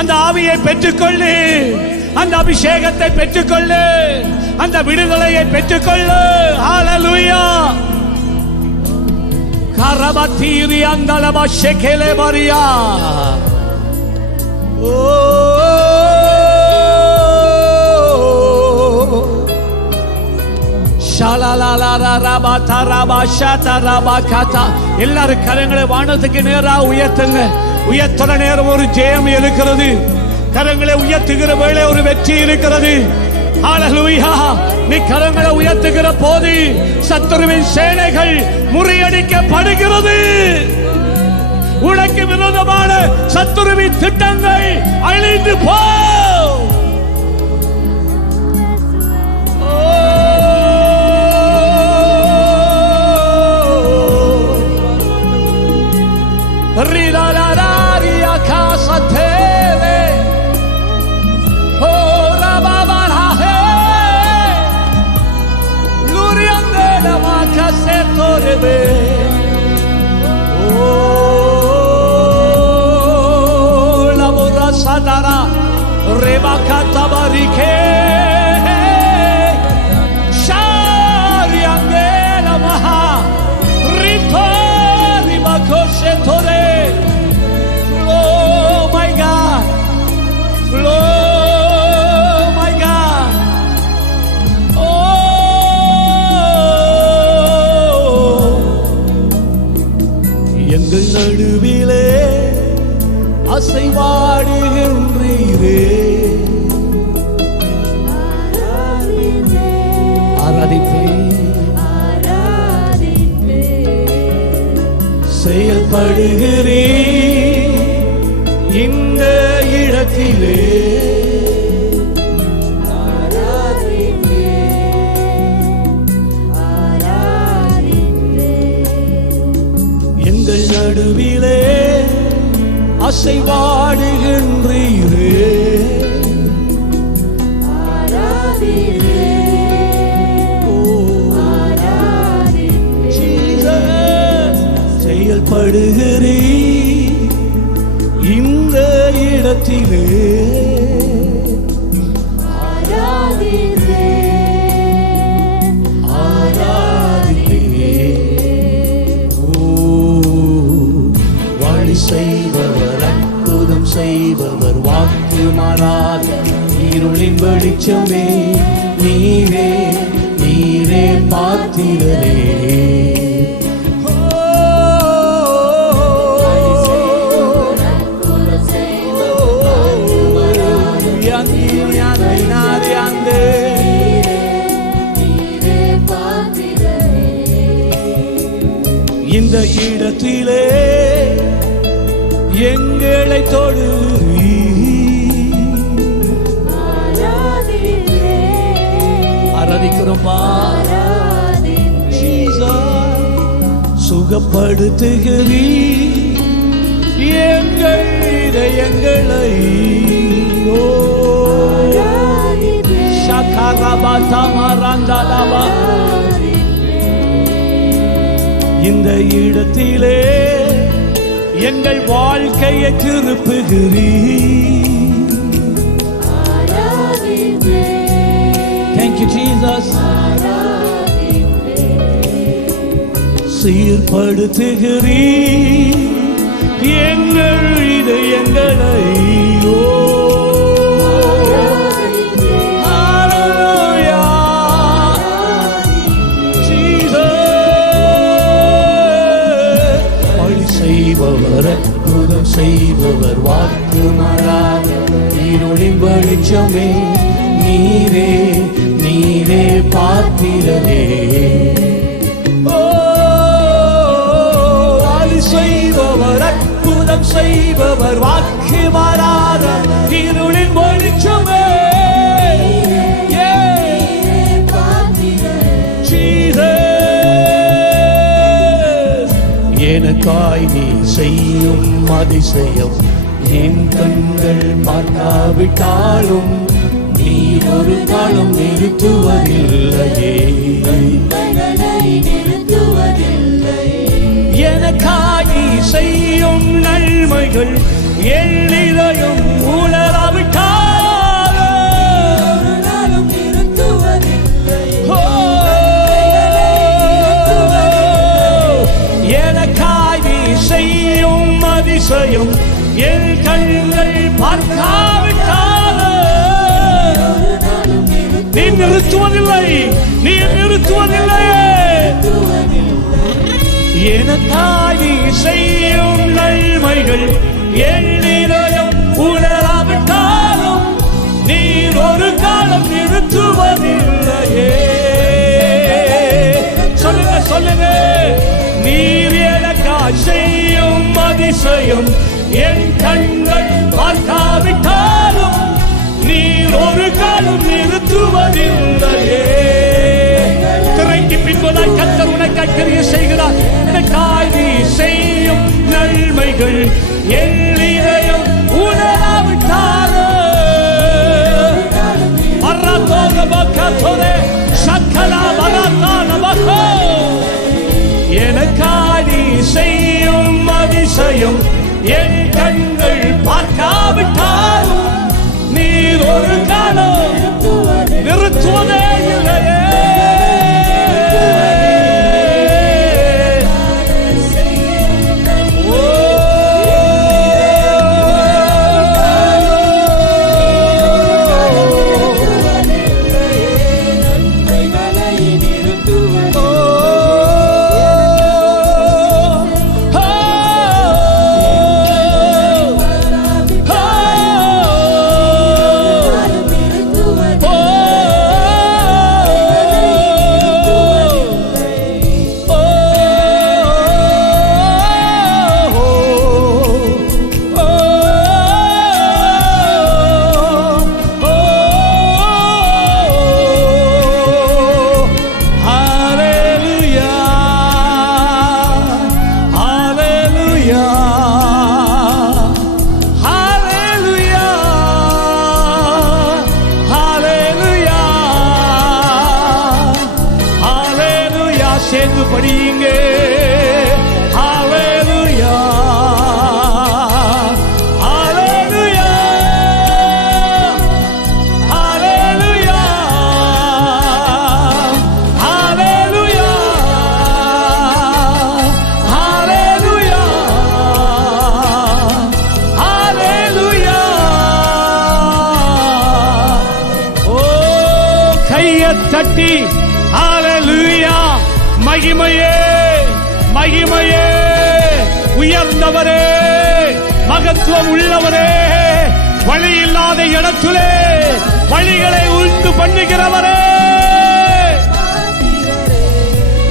அந்த ஆவியை பெற்றுக்கொள்ளு, அந்த அபிஷேகத்தை பெற்றுக்கொள்ளு, அந்த விடுதலையை பெற்றுக்கொள்ளு. ஹல்லேலூயா. கரபதீரி அந்தலபா ஷெகெலே மரியா. ஓ எல்லாரும் கரங்களை வானத்துக்கு நேரா உயர்த்துங்க. உயர்த்துற நேரம் ஒரு ஜெயம் இருக்கிறது. கரங்களை உயர்த்துகிற வேளை ஒரு வெற்றி இருக்கிறது. ஹல்லேலூயா. நீ கரங்களை உயர்த்துகிற போது சத்துருவின் சேனைகள் முறியடிக்கப்படுகிறது. உனக்கு விரோதமான சத்துருவின் திட்டங்கள் அழிந்து போ. Rilalaria casa tele, ora babarahe, luriande la vaca se torebe, oh la borra sadara, rebaka tabarike, shariande la maha, ritori bakoshe tore. எங்கள் நடுவிலே அசைவாடுகின்றீரே. ஆராதிப்பே செயல்படுகிறே இந்த இடத்திலே. எங்கள் நடுவிலே அசைவாடுகின்றீரே. செயல்படுகிறே இந்த இடத்திலே. செய்பவர், அற்புதம் செய்பவர், வாக்கு மாறாத இருளின் வெளிச்சமே, நீரே நீரே பாத்திரரே. இந்த இடத்திலே எங்களை தொடு. ஆராதிக்கிறோம் சுக சுகப்படுத்துகிறீ எங்கள் இதயங்களை. இந்த இடத்திலே எங்கள் வாழ்க்கையை திருப்புகிறீ. Thank you, Jesus. சீர்படுத்துகிறீ எங்கள் இதயங்களை. அற்புதம் செய்பவர் வாக்கு மாறாத இருளின் வெளிச்சமே நீரே நீரே பாத்திரரே. செய்பவர் அற்புதம் செய்பவர் வாக்கு மாறாத இருளின் வெளிச்சமே எனக்காய் நீ செய்யும் அதிசயம் என் கண்கள் பார்க்காவிட்டாலும் நீ ஒரு காலம் நிறுத்துவதில்லையே. எனக்காய் நீ செய்யும் நன்மைகள் என் இதயம் உணராவிட்டாலும் எனக்காய் நீ செய்யும் அதிசயம் என் கண்கள் பார்க்காவிட்டாலும் நீ நிறுத்துவதில்லை, நீ நிறுத்துவதில்லையே. எனக்காய் நீ செய்யும் நன்மைகள் என் இதயம் உணராவிட்டாலும் நீர் ஒரு காலம் நிறுத்துவதில்லையே. சொல்லுங்க சொல்லுங்க. நீர் எனக்காய் செய்யும் அதிசயம் என் கண்கள் பார்க்காவிட்டாலும் நீர் ஒரு காலம் நிறுத்துவதில்லையே. திரைக்கு பின்புதான் கர்த்தர் உனக்காய் கிரியை செய்கிறார். எனக்காய் நீ செய்யும் நன்மைகள் என் இதயம் உணராவிட்டாலும் மரத்தோர பக்கத்தோரே சக்கலா மரத்தான எனக்காய் நீ செய்யும் அதிசயம் என் கண்கள் பார்க்காவிட்டாலும் நீர் ஒரு காலம் நிறுத்துவதே இல்லையே. சேர்ந்து படியுங்க. ஹalleluya ஹalleluya ஹalleluya ஹalleluya ஹalleluya ஹalleluya. ஓ கையை தட்டி ஹalleluya. மகிமையே மகிமையே, உயர்ந்தவரே, மகத்துவம் உள்ளவரே, வழி இல்லாத இடத்திலே வழிகளை உண்டு பண்ணுகிறவரே,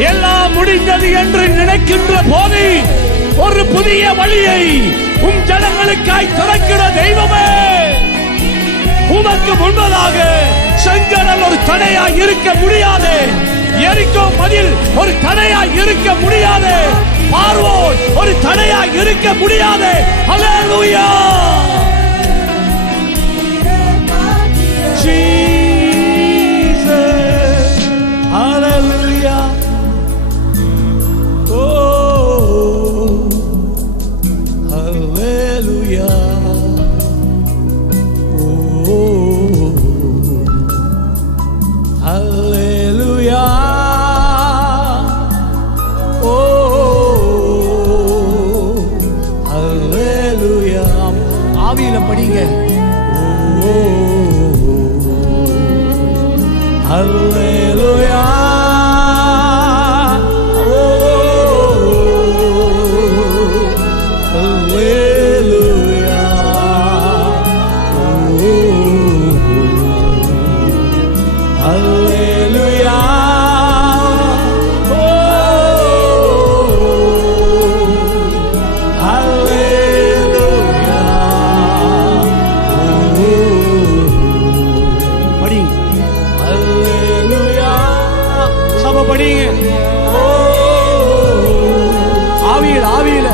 எல்லாம் முடிந்தது என்று நினைக்கின்ற போது ஒரு புதிய வழியை உம் ஜனங்களுக்காய் திறக்கிற தெய்வமே, உமக்கு முன்பதாக செங்கடல் ஒரு தடையாய் இருக்க முடியாது. எரிக்கோ மதில் ஒரு தடையாய் இருக்க முடியாது. பார்வோன் ஒரு தடையா இருக்க முடியாது. ஹல்லேலூயா. ஜீசஸ் ஹல்லேலூயா. ஓ ஹல்லேலூயா. ஓ ஹல்லேலூயா. ஓ ஹல்லேலூயா. ஆவியில படிங்க. ஓ ஹல்லேலூயா. ஓ ஹல்லேலூயா. ஓ ஹல்லேலூயா. ஓ ஹல்லேலூயா. படிங்க. ஹல்லேலூயா. சப படிங்க. ஓ ஆவியில ஆவியில.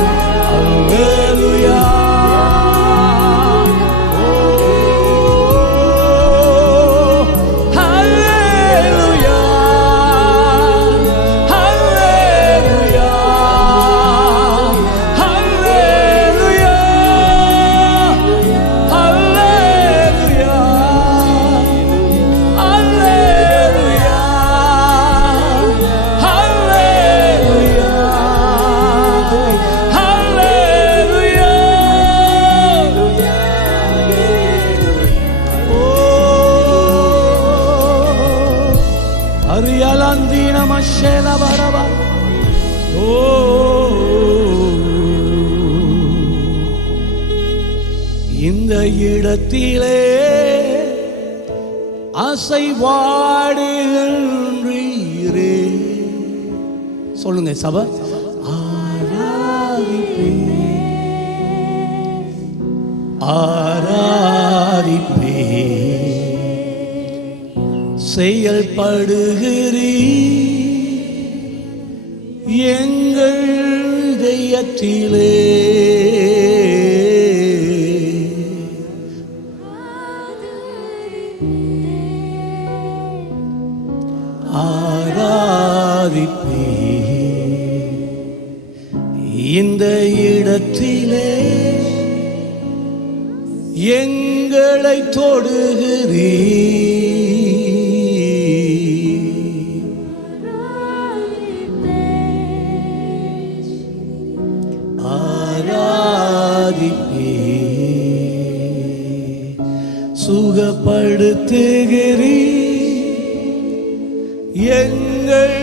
ஹல்லேலூயா. Arialandina mashela baraba. Oh, இந்த இடத்திலே அசைவாடுகின்றீரே. சொல்லுங்க சப. ஆராதிப்பே ஆராதிப்பே செயல்படுகிறீ எங்கள் இதயத்திலே. ஆராதிப்பே இந்த இடத்திலே எங்களை தொடுகிறீ. சுகப்படுத்துகிறீ எங்கள்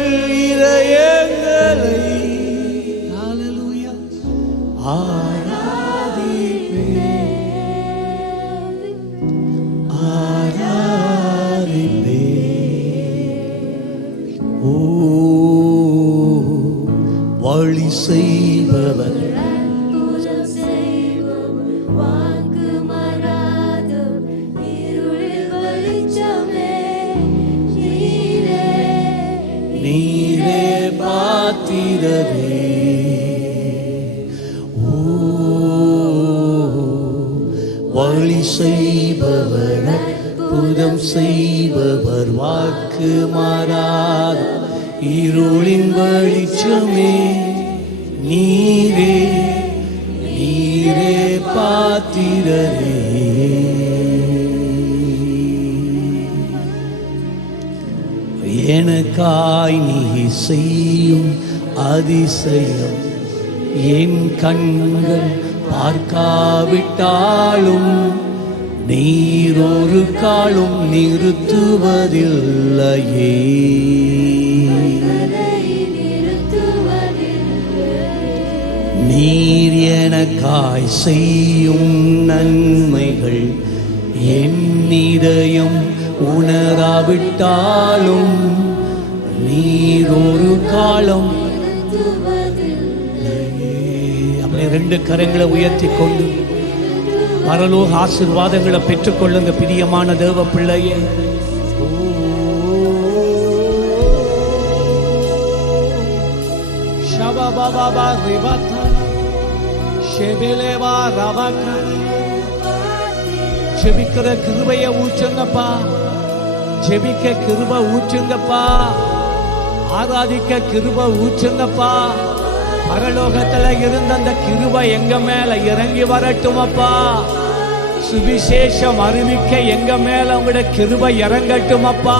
இதயங்களை. ஹல்லேலூயா. ஆராதிப்பே ஆராதிப்பே. ஓ வழி செய்பவர் நீரே பாத்திரரே. ஓ வழி செய்பவர் அற்புதம் செய்பவர் வாக்கு மாறாத இருளின் வெளிச்சமே நீரே நீரே பாத்திரரே. எனக்காய் நீ செய்யும் அதிசயம் என் கண்கள் பார்க்காவிட்டாலும் நீர் ஒரு காலும் நிறுத்துவதில்லையே. நீர் எனக்காய் செய்யும் நன்மைகள் என் இதயம் உணராவிட்டாலும் நீர் ஒரு காலம். அப்படியே ரெண்டு கரங்களை உயர்த்தி கொண்டு பரலோக ஆசீர்வாதங்களை பெற்றுக்கொள்ளுங்க பிரியமான தேவ பிள்ளையே. ஷபா பாபா ரிபத்தா ஷெபெலேவா ரபகா. ஜெபிக்கிற கிருபையை ஊற்றுங்கப்பா, ஜெபிக்க கிருபை ஊற்றுங்கப்பா, ஆராதிக்க கிருபை ஊற்றுங்கப்பா. பரலோகத்துல இருந்த அந்த கிருபை எங்க மேல இறங்கி வரட்டும் அப்பா. சுவிசேஷம் அறிவிக்க எங்க மேல உங்களுடைய கிருபை இறங்கட்டும் அப்பா.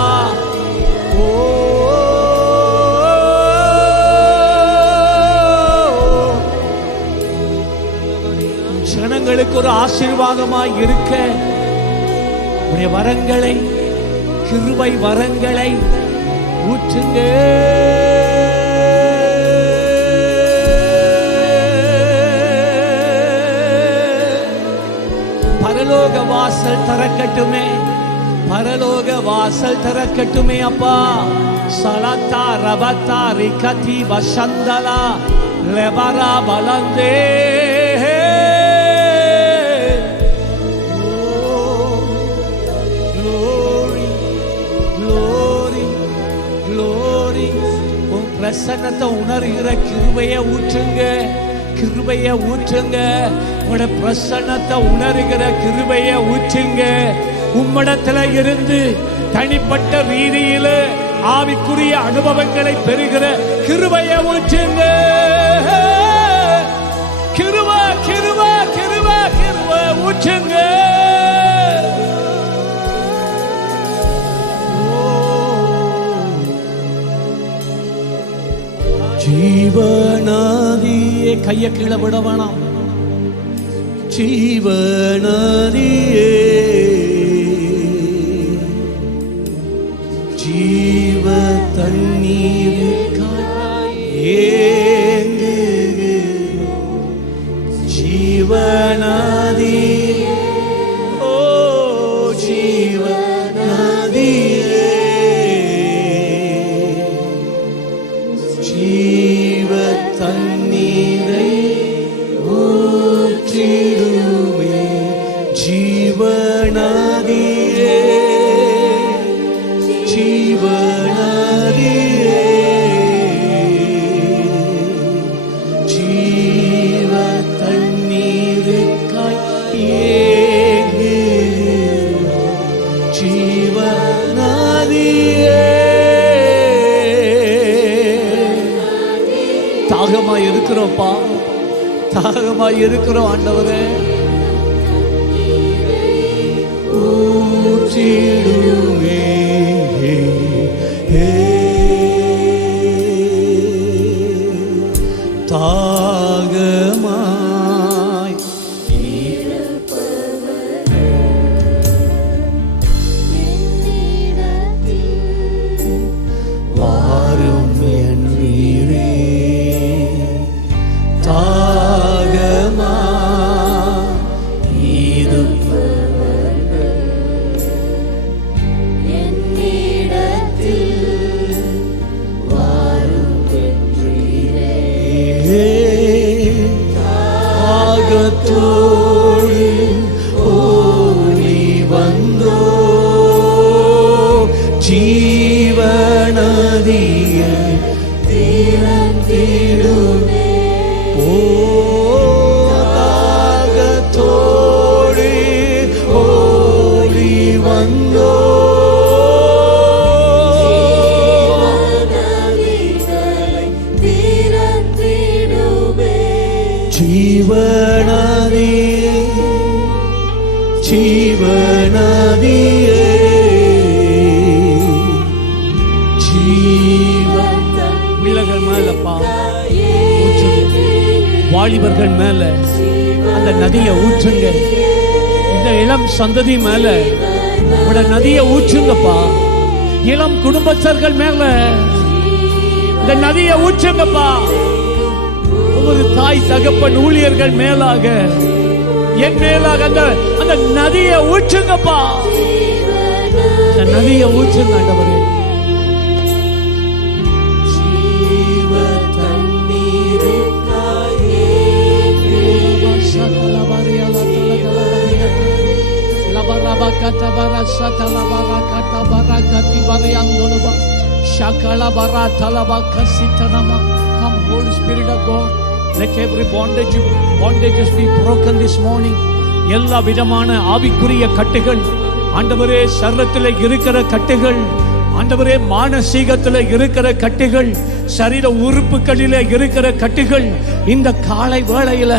ஓ ஜனங்களுக்கு ஒரு ஆசீர்வாதமாய் இருக்க உடைய வரங்களை, கிருபை வரங்களை ஊற்றுங்க. பரலோக வாசல் திறக்கட்டுமே, பரலோக வாசல் திறக்கட்டுமே அப்பா. சலத்தா ரபத்தா ரிகதி வசந்தலா லெபரா பலந்தே. பிரசன்னத்தை உணர்கிற கிருபையை ஊற்றுங்க, கிருபையை ஊற்றுங்க. உங்களுடைய பிரசன்னத்தை உணர்கிற கிருபையை ஊற்றுங்க. உம்மிடத்துல இருந்து தனிப்பட்ட ரீதியில ஆவிக்குரிய அனுபவங்களை பெறுகிற கிருபையை ஊற்றுங்க. கிருபை கிருபை கிருபை கிருபை ஊற்றுங்க. ஜீவநாதியே, கையை கீழே விட வேணாம். ஜீவநாதியே, ஜீவ தண்ணீருக்காய் ஏங்கு. ஜீவநாதியே, ஓ ஜீவநாதியே, ஜீவ தண்ணீரை ஊற்றிடுவே. ஜீவநாதியே, ஜீவநாதியே, ஜீவ தண்ணீருக்காய் ஏங்கு. ஜீவநாதியே, தாகமா இருக்கிறோம்ப்பா, தாகமா இருக்கிறோம் ஆண்டவரே. ஊற்றிடுவே தாகமாய் வாரும் என் வீரே. தாகமா தாகத்தோடு ஓடி வந்தோ. ஜீவநதியை திறந்திடுமே. ஓ தாகத்தோடு ஓடி வந்தோ. ஜீவநதியே, ஜீவநதியே, பிள்ளைகள் மேலப்பா ஊற்றுங்க, வாலிபர்கள் மேல அந்த நதியை ஊற்றுங்க. இந்த இளம் சந்ததி மேல உட நதியை ஊற்றுங்கப்பா. இளம் குடும்பஸ்தர்கள் மேல இந்த நதியை ஊற்றுங்கப்பா. ஒரு தாய் தகப்பன் ஊழியர்கள் மேலாக, என் மேலாக அந்த நதியை ஊற்றுங்கப்பா. அந்த நதியை ஊற்றுங்க ஆண்டவரே. ஜீவ தண்ணீருக்காய் Come, Holy Spirit of God, let every bondages be broken this morning. எல்லா விதமான ஆவிக்குரிய கட்டுகள், ஆண்டவரே சரீரத்தில் இருக்கிற கட்டுகள், ஆண்டவரே மானசீகத்தில் இருக்கிற கட்டுகள், சரீர உறுப்புகளிலே இருக்கிற கட்டுகள், இந்த காலை வேளையில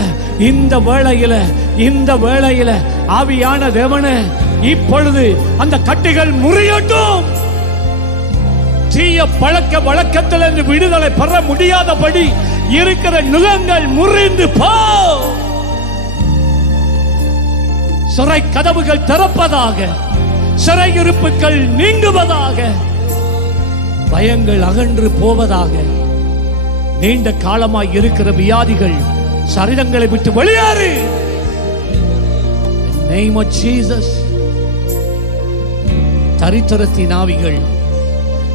ஆவியான தேவனே இப்பொழுது அந்த கட்டுகள் முறியட்டும். தீய பழக்க வழக்கத்திலிருந்து விடுதலை பெற முடியாதபடி இருக்கிற நுகங்கள் முறிந்து போ. சிறை கதவுகள் திறப்பதாக, சிறையிருப்புகள் நீங்குவதாக, பயங்கள் அகன்று போவதாக, நீண்ட காலமாய் இருக்கிற வியாதிகள் சரீரங்களை விட்டு வெளியேறு. In the name of Jesus. தரித்திரத்தின் ஆவிகள்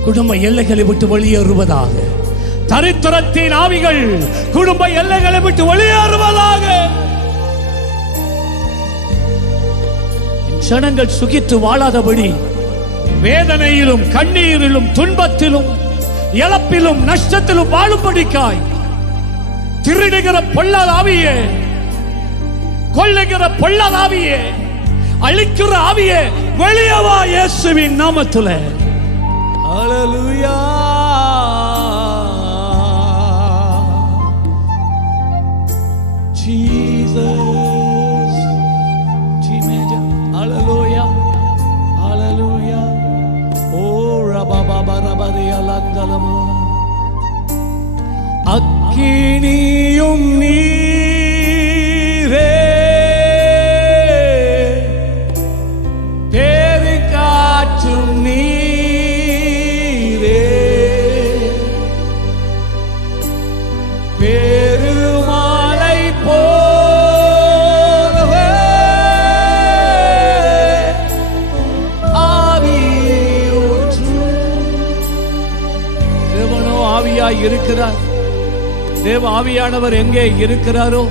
குடும்ப எல்லைகளை விட்டு வெளியேறுவதாக. தரித்திரத்தின் ஆவிகள் குடும்ப எல்லைகளை விட்டு வெளியேறுவதாக. ஜனங்கள் சுகித்து வாழாதபடி வேதனையிலும் கண்ணீரிலும் துன்பத்திலும் இழப்பிலும் நஷ்டத்திலும் வாழும்படிக்காய் திருடுகிற பொல்லாத ஆவியே, கொல்லுகிற பொல்லாத ஆவியே, அழிக்கிற ஆவியே வெளியே வா இயேசுவின் நாமத்திலே. ஹல்லேலூயா. Jesus. Jimeja. Hallelujah. Hallelujah. Oh rabababarabaria landalama. அக்கினியும் நீரே பேரிகாற்றும் நீரே பெருமழை போலவே ஆவியூற்றும். தேவனோ ஆவியாய் இருக்கிறார். தேவ ஆவியானவர் எங்கே இருக்கிறாரோ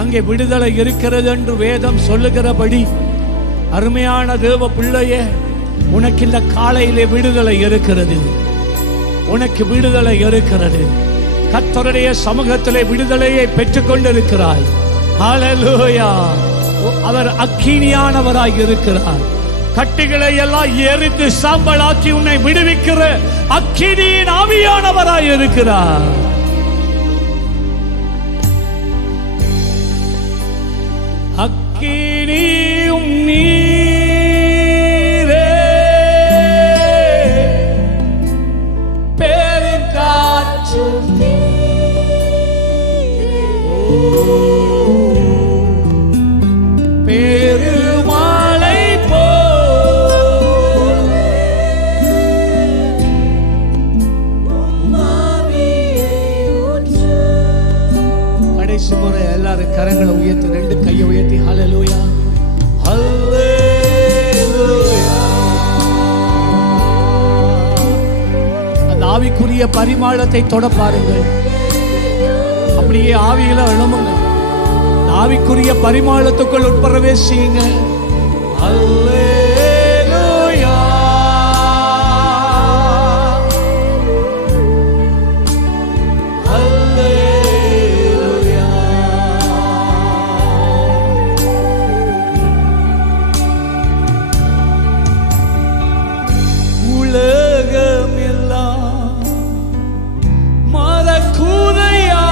அங்கே விடுதலை இருக்கிறது என்று வேதம் சொல்லுகிறபடி, அருமையான தேவ பிள்ளையே, உனக்கு இந்த காலையிலே விடுதலை இருக்கிறது. உனக்கு விடுதலை இருக்கிறது. கர்த்தருடைய சமூகத்திலே விடுதலையை பெற்றுக் கொண்டிருக்கிறாய். ஹல்லேலூயா. அவர் அக்கினியானவராய் இருக்கிறார். கட்டிகளை எல்லாம் எரித்து சாம்பலாக்கி உன்னை விடுவிக்கிற அக்கினியின் ஆவியானவராய் இருக்கிறார். அக்கினியும் நீரே பெருங்காற்றும் பெருமழை போல் கடைசி முறை எல்லாரும் கரங்களை உயர்த்தி, ரெண்டு கையை உயர்த்தி ஹல்லேலூயா ஹல்லேலூயா. அந்த ஆவிக்குரிய பரிமாணத்தை தொட பாருங்கள். அப்படியே ஆவியில எழுமுங்க. ஆவிக்குரிய பரிமாணத்துக்குள் உட்பிரவேசிங்க. ஹல்லேலூயா ஹல்லேலூயா. உலகம் எல்லாம் மறக்குதையா,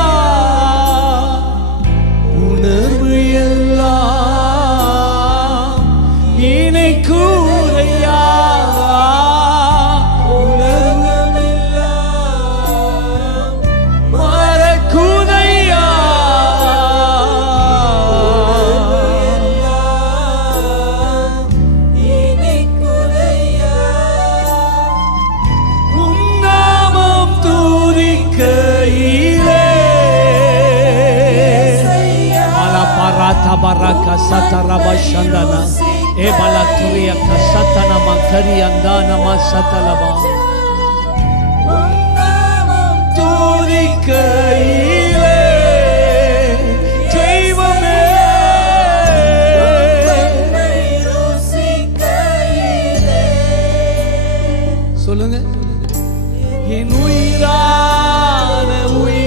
உணர்வு எல்லாம் இணைக்குதையா, உலகம் எல்லாம் மறக்குதையா, உன்னாமம் துதிக்கையிலே Barata baraka satara bashandana e balaturia kasatana makari andana masatalaba துதிக்கையிலே தெய்வமே சொல்லுங்க. என் உயிரான உயிர்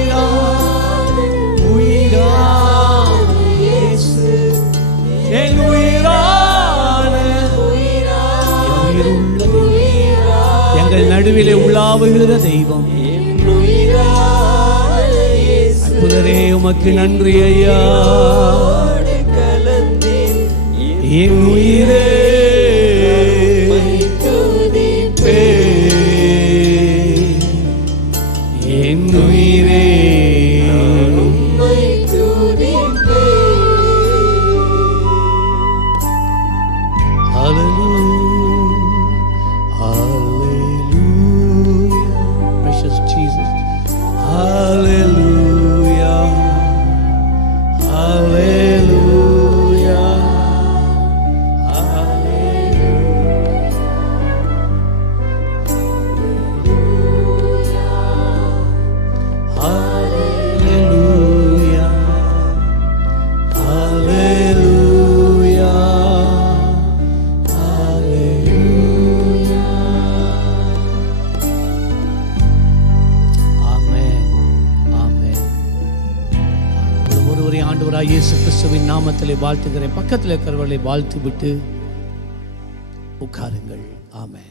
உலாவுகிற தெய்வம். அற்புதரே உமக்கு நன்றி ஐயா. என் உயிரே என் உயிரே இயேசு கிறிஸ்துவின் நாமத்திலே வாழ்த்துகிறேன். பக்கத்தில் இருக்கிறவர்களை வாழ்த்து விட்டு உட்காருங்கள். ஆமென்.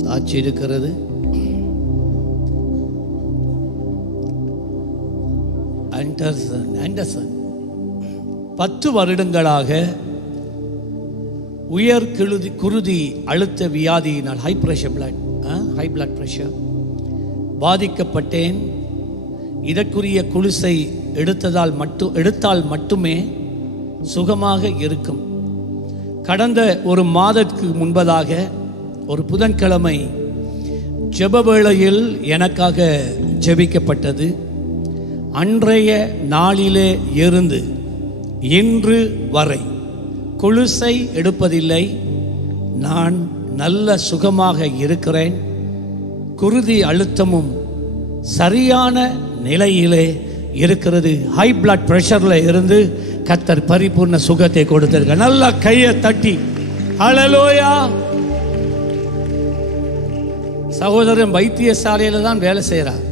சாட்சி இருக்கிறது. ஆண்டர்சன் 10 வருடங்களாக உயர் குருதி அழுத்த வியாதியினால் ஹை பிளட் பிரஷர் பாதிக்கப்பட்டேன். இதற்குரிய குளுசை எடுத்தால் மட்டுமே சுகமாக இருக்கும். கடந்த ஒரு மாதத்துக்கு முன்பதாக ஒரு புதன்கிழமை ஜெப வேளையில் எனக்காக ஜெபிக்கப்பட்டது. அன்றைய நாளிலே இருந்து இன்று வரை குளுசை எடுப்பதில்லை. நான் நல்ல சுகமாக இருக்கிறேன். குருதி அழுத்தமும் சரியான நிலையிலே இருக்கிறது. ஹை பிளட் பிரஷர்ல இருந்து கர்த்தர் பரிபூர்ண சுகத்தை கொடுத்திருக்க. நல்ல கையை தட்டி ஹல்லேலூயா. சகோதரன் வைத்தியசாலையில தான் வேலை செய்கிறார்.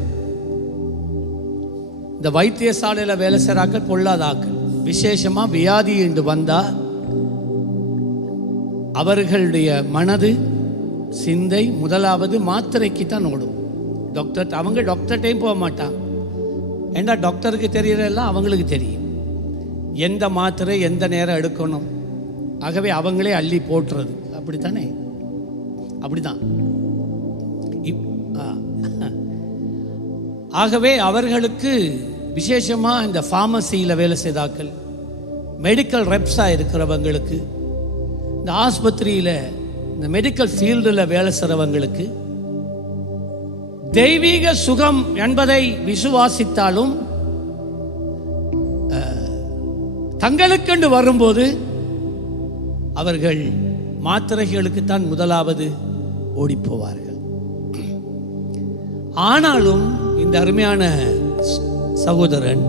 இந்த வைத்தியசாலையில் வேலை செய்கிறாக்கள் பொல்லாதாக்கள். விசேஷமா வியாதி என்று வந்தா அவர்களுடைய மனது சிந்தை முதலாவது மாத்திரைக்கு தான் ஓடும். அவங்க டாக்டர்கிட்டையும் போக மாட்டாங்க. ஏண்டா டாக்டருக்கு தெரியறதெல்லாம் அவங்களுக்கு தெரியும். எந்த மாத்திரை எந்த நேரம் எடுக்கணும். ஆகவே அவங்களே அள்ளி போட்டுறது. அப்படித்தானே? அப்படிதான். ஆகவே அவர்களுக்கு விசேஷமாக இந்த ஃபார்மசியில் வேலை செய்தாக்கள், மெடிக்கல் ரெப்ஸாக இருக்கிறவங்களுக்கு, இந்த ஆஸ்பத்திரியில் இந்த மெடிக்கல் ஃபீல்டில் வேலை செய்கிறவங்களுக்கு தெய்வீக சுகம் என்பதை விசுவாசித்தாலும் தங்களுக்கென்று வரும்போது அவர்கள் மாத்திரைகளுக்குத்தான் முதலாவது ஓடிப்போவார்கள். ஆனாலும் இந்த அருமையான சகோதரன்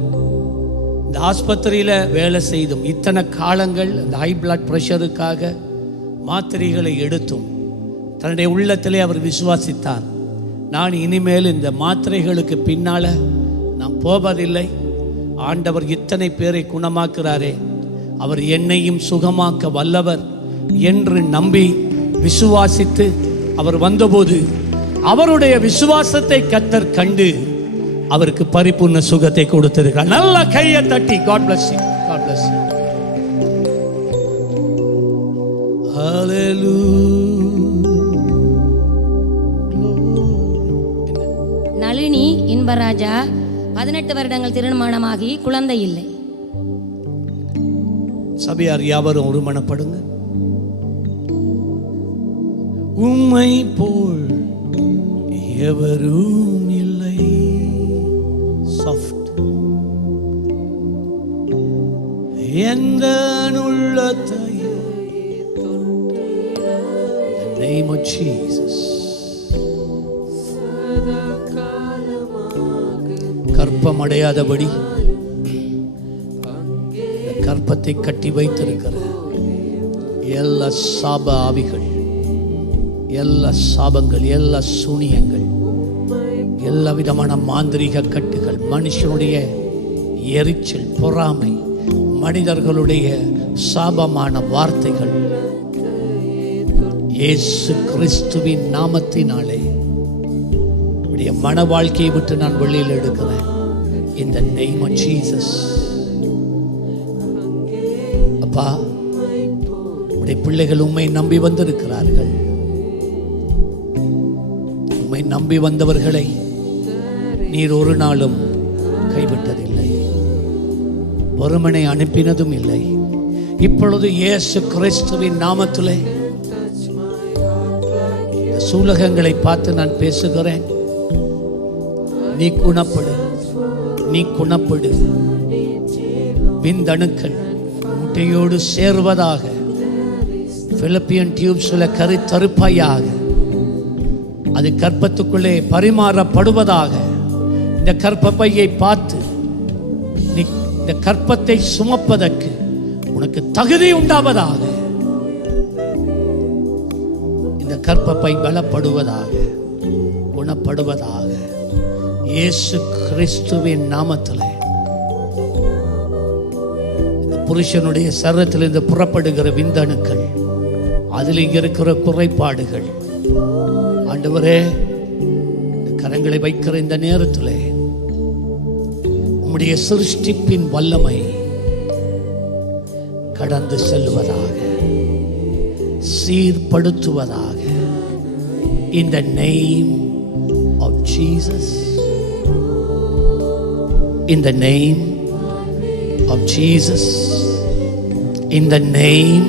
இந்த ஆஸ்பத்திரியில் வேலை செய்தும் இத்தனை காலங்கள் இந்த ஹை பிளட் பிரஷருக்காக மாத்திரைகளை எடுத்தும் தன்னுடைய உள்ளத்திலே அவர் விசுவாசித்தார். நான் இனிமேல் இந்த மாத்திரைகளுக்கு பின்னால் நான் போவதில்லை. ஆண்டவர் இத்தனை பேரை குணமாக்குறாரே, அவர் என்னையும் சுகமாக்க வல்லவர் என்று நம்பி விசுவாசித்து அவர் வந்தபோது அவருடைய விசுவாசத்தை கர்த்தர் கண்டு அவருக்கு பரிபூர்ண சுகத்தை கொடுத்திருக்கிறார். நல்ல கையை தட்டி God bless you. God bless you. Nalini Inbaraja 18 வருடங்கள் திருமணமாகி குழந்தை இல்லை. சபையார் யாவரும் ஒருமனப்படுங்க. உம்மை போல் எவரும் இல்லை. சாஃப்ட் எந்த உள்ளத்தை name of Jesus. கற்பம் அடையாதபடி கற்பத்தை கட்டி வைத்திருக்கிற எல்லா சாப ஆவிகள், எல்லா சாபங்கள், எல்லா சூனியங்கள், எல்லா விதமான மாந்திரீக கட்டுகள், மனுஷனுடைய எரிச்சல், பொறாமை, மனிதர்களுடைய சாபமான வார்த்தைகள் இயேசு கிறிஸ்துவின் நாமத்தினாலே உடைய மன வாழ்க்கையை விட்டு நான் வெளியில் எடுக்கிறேன். In the name of Jesus. அப்பா, உடைய பிள்ளைகள் உம்மை நம்பி வந்திருக்கிறார்கள். உம்மை நம்பி வந்தவர்களை நீர் ஒரு நாளும் கைவிட்டதில்லை, ஒருமனை அனுப்பினதும் இல்லை. இப்பொழுது இயேசு கிறிஸ்துவின் நாமத்திலே சூலகங்களை பார்த்து நான் பேசுகிறேன். நீ குணப்படு, நீ குணப்படு. விந்தணுக்கள் முட்டையோடு சேர்வதாக, பிலிப்பியன் டியூப்ஸ்ல கருத்தறுப்பாயாக, அது கர்ப்பத்துக்குள்ளே பரிமாறப்படுவதாக. இந்த கர்ப்பப்பையை பார்த்து நீ இந்த கர்ப்பத்தை சுமப்பதற்கு உனக்கு தகுதி உண்டாவதாக. இந்த கர்ப்பப்பை பலப்படுவதாக, குணப்படுவதாக. இயேசு கிறிஸ்துவின் நாமத்திலே இந்த புருஷனுடைய சரீரத்திலிருந்து புறப்படுகிற விந்தணுக்கள், அதில் இருக்கிற குறைபாடுகள், ஆண்டவரே, கரங்களை வைக்கிற இந்த நேரத்திலே உம்முடைய சிருஷ்டிப்பின் வல்லமை கடந்து செல்வதாக, சீர்படுத்துவதாக. In the name of Jesus. In the name of Jesus. In the name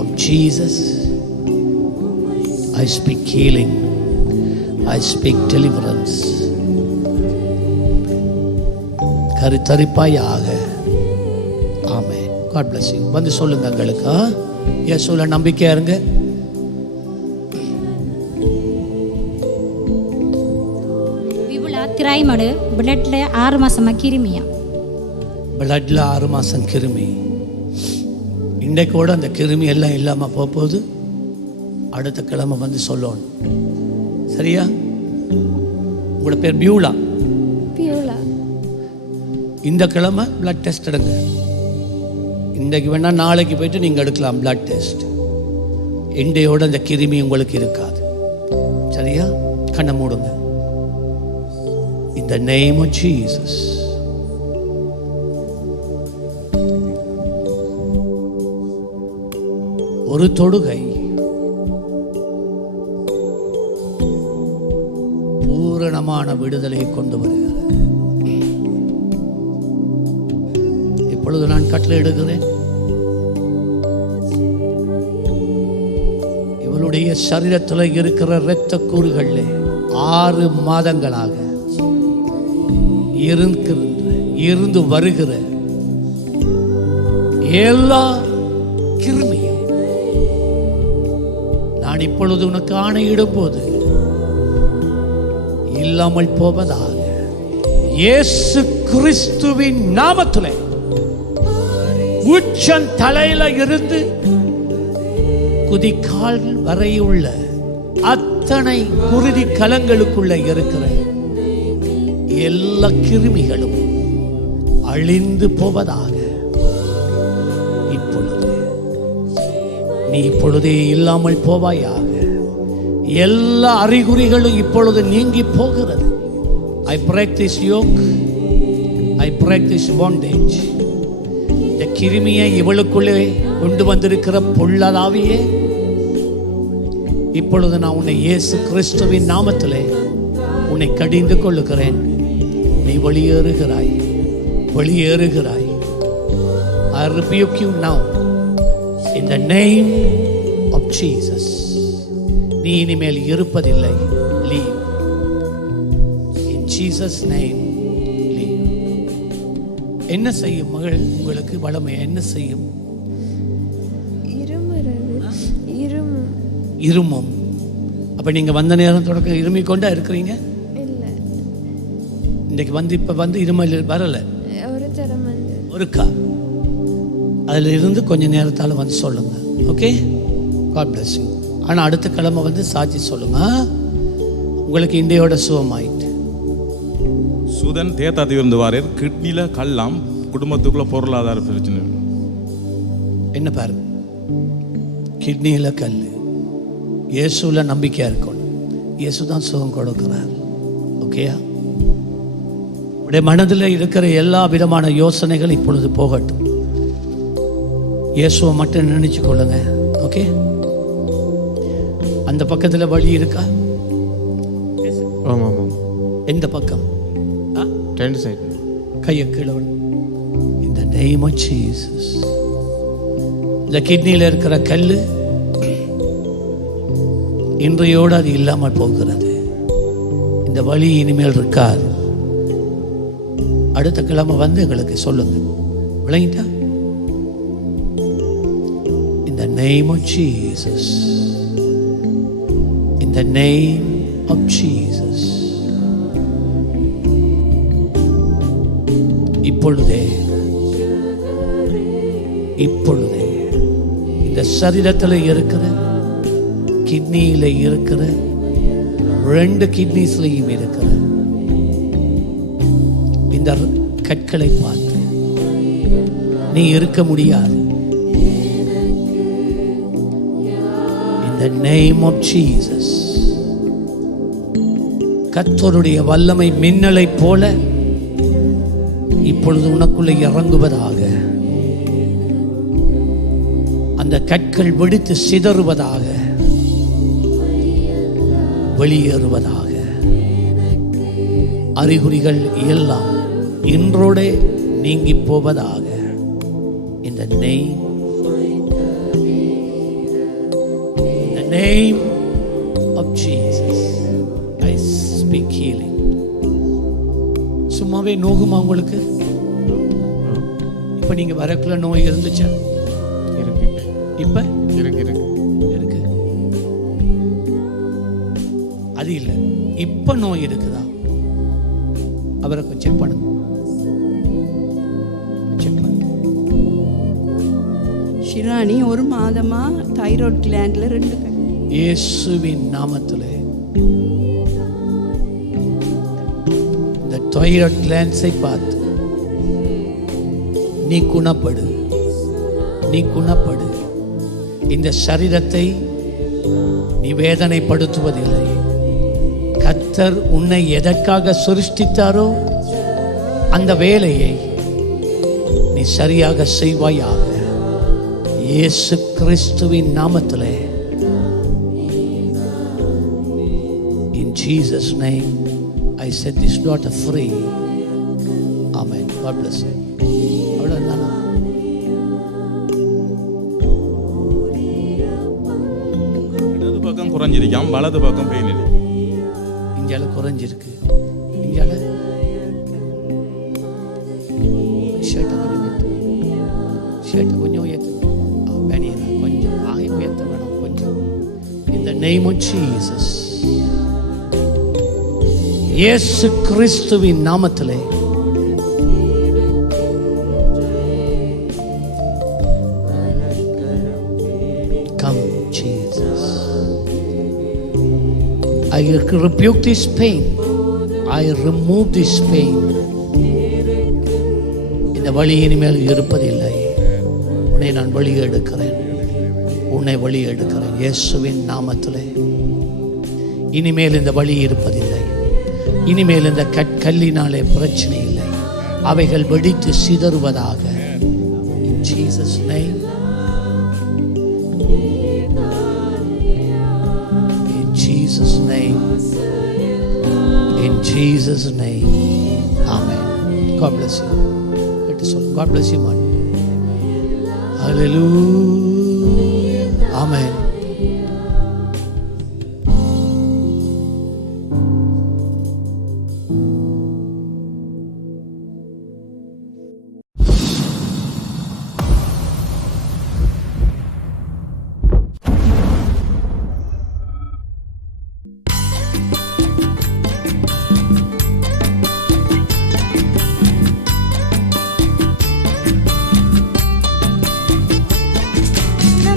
of Jesus. I speak healing. I speak deliverance. கருத்தரிப்பாயாக. Amen. God bless you. வந்து சொல்லுங்க உங்களுக்கு. இயேசுல நம்பிக்கையா இருங்க. விபுலா திராய்மடு பிளட்ல 6 மாசமா கிருமியா. பிளட்ல 6 மாசம் கிருமி. இன்றைக்கோட அந்த கிருமி எல்லாம் இல்லாம போகுது. அடுத்த கிழமை வந்து சொல்லணும். சரியா? உங்களோட பேர் பியூலா. பியூலா. இந்த கிழமை பிளட் டெஸ்ட் எடுங்க. இன்றைக்கு வேணா நாளைக்கு போயிட்டு நீங்கள் எடுக்கலாம் பிளட் டெஸ்ட். இன்றையோட அந்த கிருமி உங்களுக்கு இருக்காது. சரியா? கண்ணை மூடுங்க. In the name of Jesus. ஒரு தொடுகை பூரணமான விடுதலை கொண்டு வருகிறது. இப்பொழுது நான் கட்டளையிடுகிறேன், இவளுடைய சரீரத்தில் இருக்கிற இரத்த கூறுகளில் 6 மாதங்களாக இருந்து வருகிற எல்லா கிருமியும் நான் இப்பொழுது உனக்கு ஆணையிடும் போது இல்லாமல் போவதாக. இயேசு கிறிஸ்துவின் நாமத்திலே உச்சன் தலையில இருந்து குதிக்கால் வரையுள்ள அத்தனை குருதி கலங்களுக்குள்ள இருக்கிற எல்லா கிருமிகளும் அழிந்து போவதாக. இப்பொழுது நீ இப்பொழுதே இல்லாமல் போவாயாக. எல்லா அறிகுறிகளும் இப்பொழுது நீங்கி போகிறது. I break this yoke. I break this bondage. இந்த கிருமியை இவளுக்குள்ளே கொண்டு வந்திருக்கிற பொல்லாதாவியே, இப்பொழுது நான் உன்னை இயேசு கிறிஸ்துவின் நாமத்திலே உன்னை கடிந்து கொள்ளுகிறேன். நீ வெளியேறுகிறாய், வெளியேறுகிறாய். I rebuke you now in the name of Jesus. நீ இனிமேல் இருப்பதில்லை. Leave. In Jesus name, leave. என்ன செய்யும் மகள்? உங்களுக்கு வளமை என்ன செய்யும்? இருமும். அப்ப நீங்க வந்த நேரம் தொடக்க இருமி கொண்டா இருக்கிறீங்க? இல்ல. இன்னைக்கு வந்து இப்ப வந்து இருமல் வரல. ஒரு தரம் வந்து ஒருக்கா அதுல இருந்து கொஞ்ச நேரத்தால வந்து சொல்லுங்க. ஓகே? God bless you. ஆனா அடுத்த கிழமை வந்து சாட்சி சொல்லுங்க. உங்களுக்கு இந்தியோட சுகமாயிட்டு. සුදන් තේත අතිවරුන්ද වාරයට කිඩ්නිල කල්ලම් குடும்பத்துக்குள்ள பொருளாதார பிரச்சனை. என்ன பாருங்க, கிட்னியில் கல். இயேசுல நம்பிக்கையா இருக்கணும். இயேசு தான் சுகம் கொடுக்கிறார். ஓகேயா? உடைய மனதில் இருக்கிற எல்லா விதமான யோசனைகள் இப்பொழுது போகட்டும். இயேசுவை மட்டும் நினைச்சு கொள்ளுங்க. ஓகே? அந்த பக்கத்தில் வழி இருக்கா? ஆமாம் ஆமாம். எந்த பக்கம்? ரெண்டு சைடு. கையை கீழே விடு. In the name of Jesus. இந்த கிட்னியில் இருக்கிற கல் இன்றையோடு அது இல்லாமல் போகிறது. இந்த வலி இனிமேல் இருக்காது. அடுத்த கிழமை வந்து எங்களுக்கு சொல்லுங்க. விளங்கிட்டா? In the name of Jesus. In the name of Jesus. இப்பொழுதே இந்த சரீரத்தில் இருக்கிற கிட்னியில் இருக்கிற 2 கிட்னிஸ்லையும் இருக்கிற இந்த கற்களை பார்த்து நீ இருக்க முடியாது. In the name of Jesus. கர்த்தருடைய வல்லமை மின்னலை போல இப்பொழுது உனக்குள்ளே இறங்குவதாக. அந்த கற்கள் வெடித்து சிதறுவதாக, வெளியேறுவதாக. அறிகுறிகள் எல்லாம் இன்றோடு நீங்கி போவதாக. In the name of Jesus, I speak healing. சும்மாவே நோகுமா உங்களுக்கு? இப்ப நீங்க வரக்குள்ள நோய் இருந்துச்சா? இருக்கு. இப்ப இருக்கு. அது இல்லை, இப்ப நோய் இருக்குதா? அவரை கொஞ்சம் செக் பண்ணுங்க. ஷிராணி 1 மாதமா தைராய்டு கிளாண்ட்ல 2 இயேசுவின் நாமத்திலே இந்த தைராய்டு கிளாண்ட்ஸை பார்த்து நீ குணப்படு. இந்த சரீரத்தை நீ வேதனைப்படுத்துவதில்லை. கர்த்தர் உன்னை எதற்காக சிருஷ்டித்தாரோ அந்த வேலையை நீ சரியாக செய்வாயாக. இயேசு கிறிஸ்துவின் நாமத்திலே. In Jesus name I set this daughter free. Amen. God bless you. அவ்வளவுதானா? இடது பக்கம் குறைஞ்சிருக்காம், வலது பக்கம் பெயின் இருக்கு. இங்கால குறைஞ்சிருக்கு. இங்கால ஷர்ட்டை கொஞ்சம் உயர்த்து. பனியனை கொஞ்சம் உயர்த்த வேணும் கொஞ்சம். In the name of Jesus. இயேசு கிறிஸ்துவின் நாமத்திலே come Jesus. I rebuke this pain. I remove this pain. இந்த வலி இனிமேல் இருப்பதில்லை. உன்னை நான் வெளியே எடுக்கிறேன். இயேசுவின் நாமத்திலே. இனிமேல் இந்த வலி இருப்பதில்லை. இனிமேல் இந்த கல்லினாலே பிரச்சனை இல்லை. அவைகள் வெடித்து சிதறுவதாக. In Jesus name. In Jesus name. In Jesus name. Amen. God bless you. God bless you, man. Hallelujah. Amen.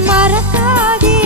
மறக்காதே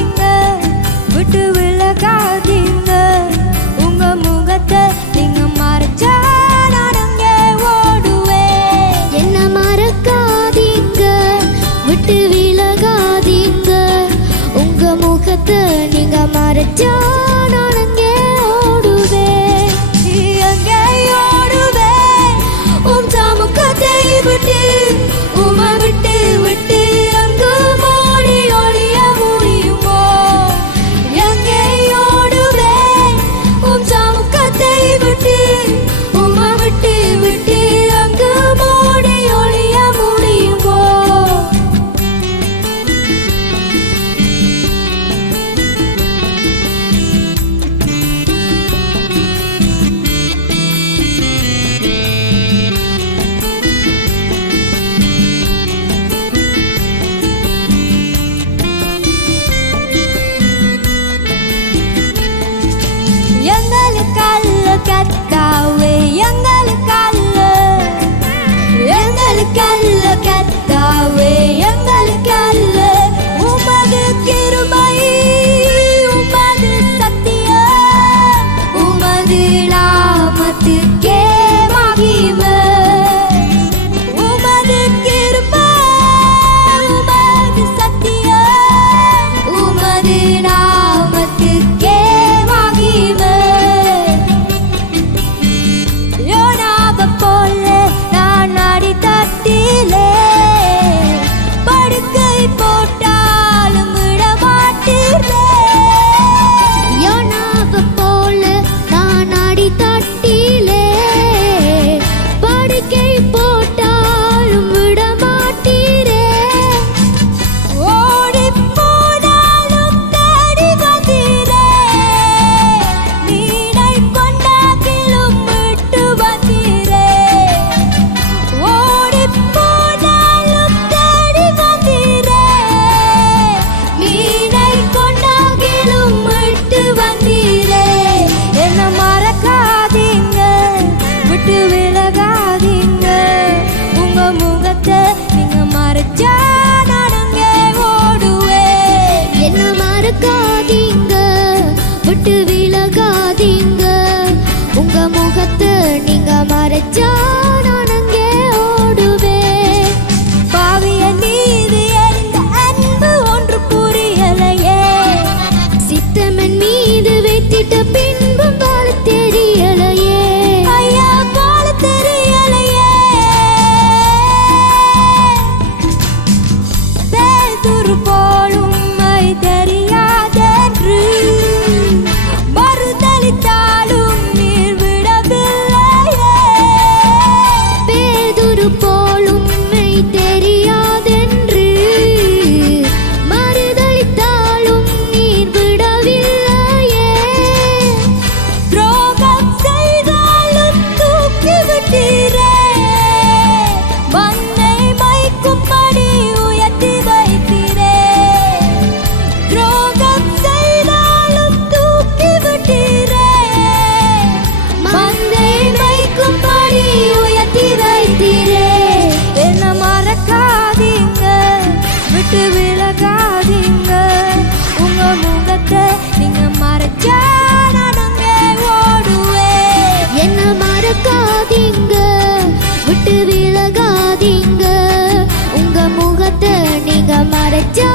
விலகாதீங்க, விட்டு விலகாதீங்க, உங்க முகத்தை நீங்க மறைச்சா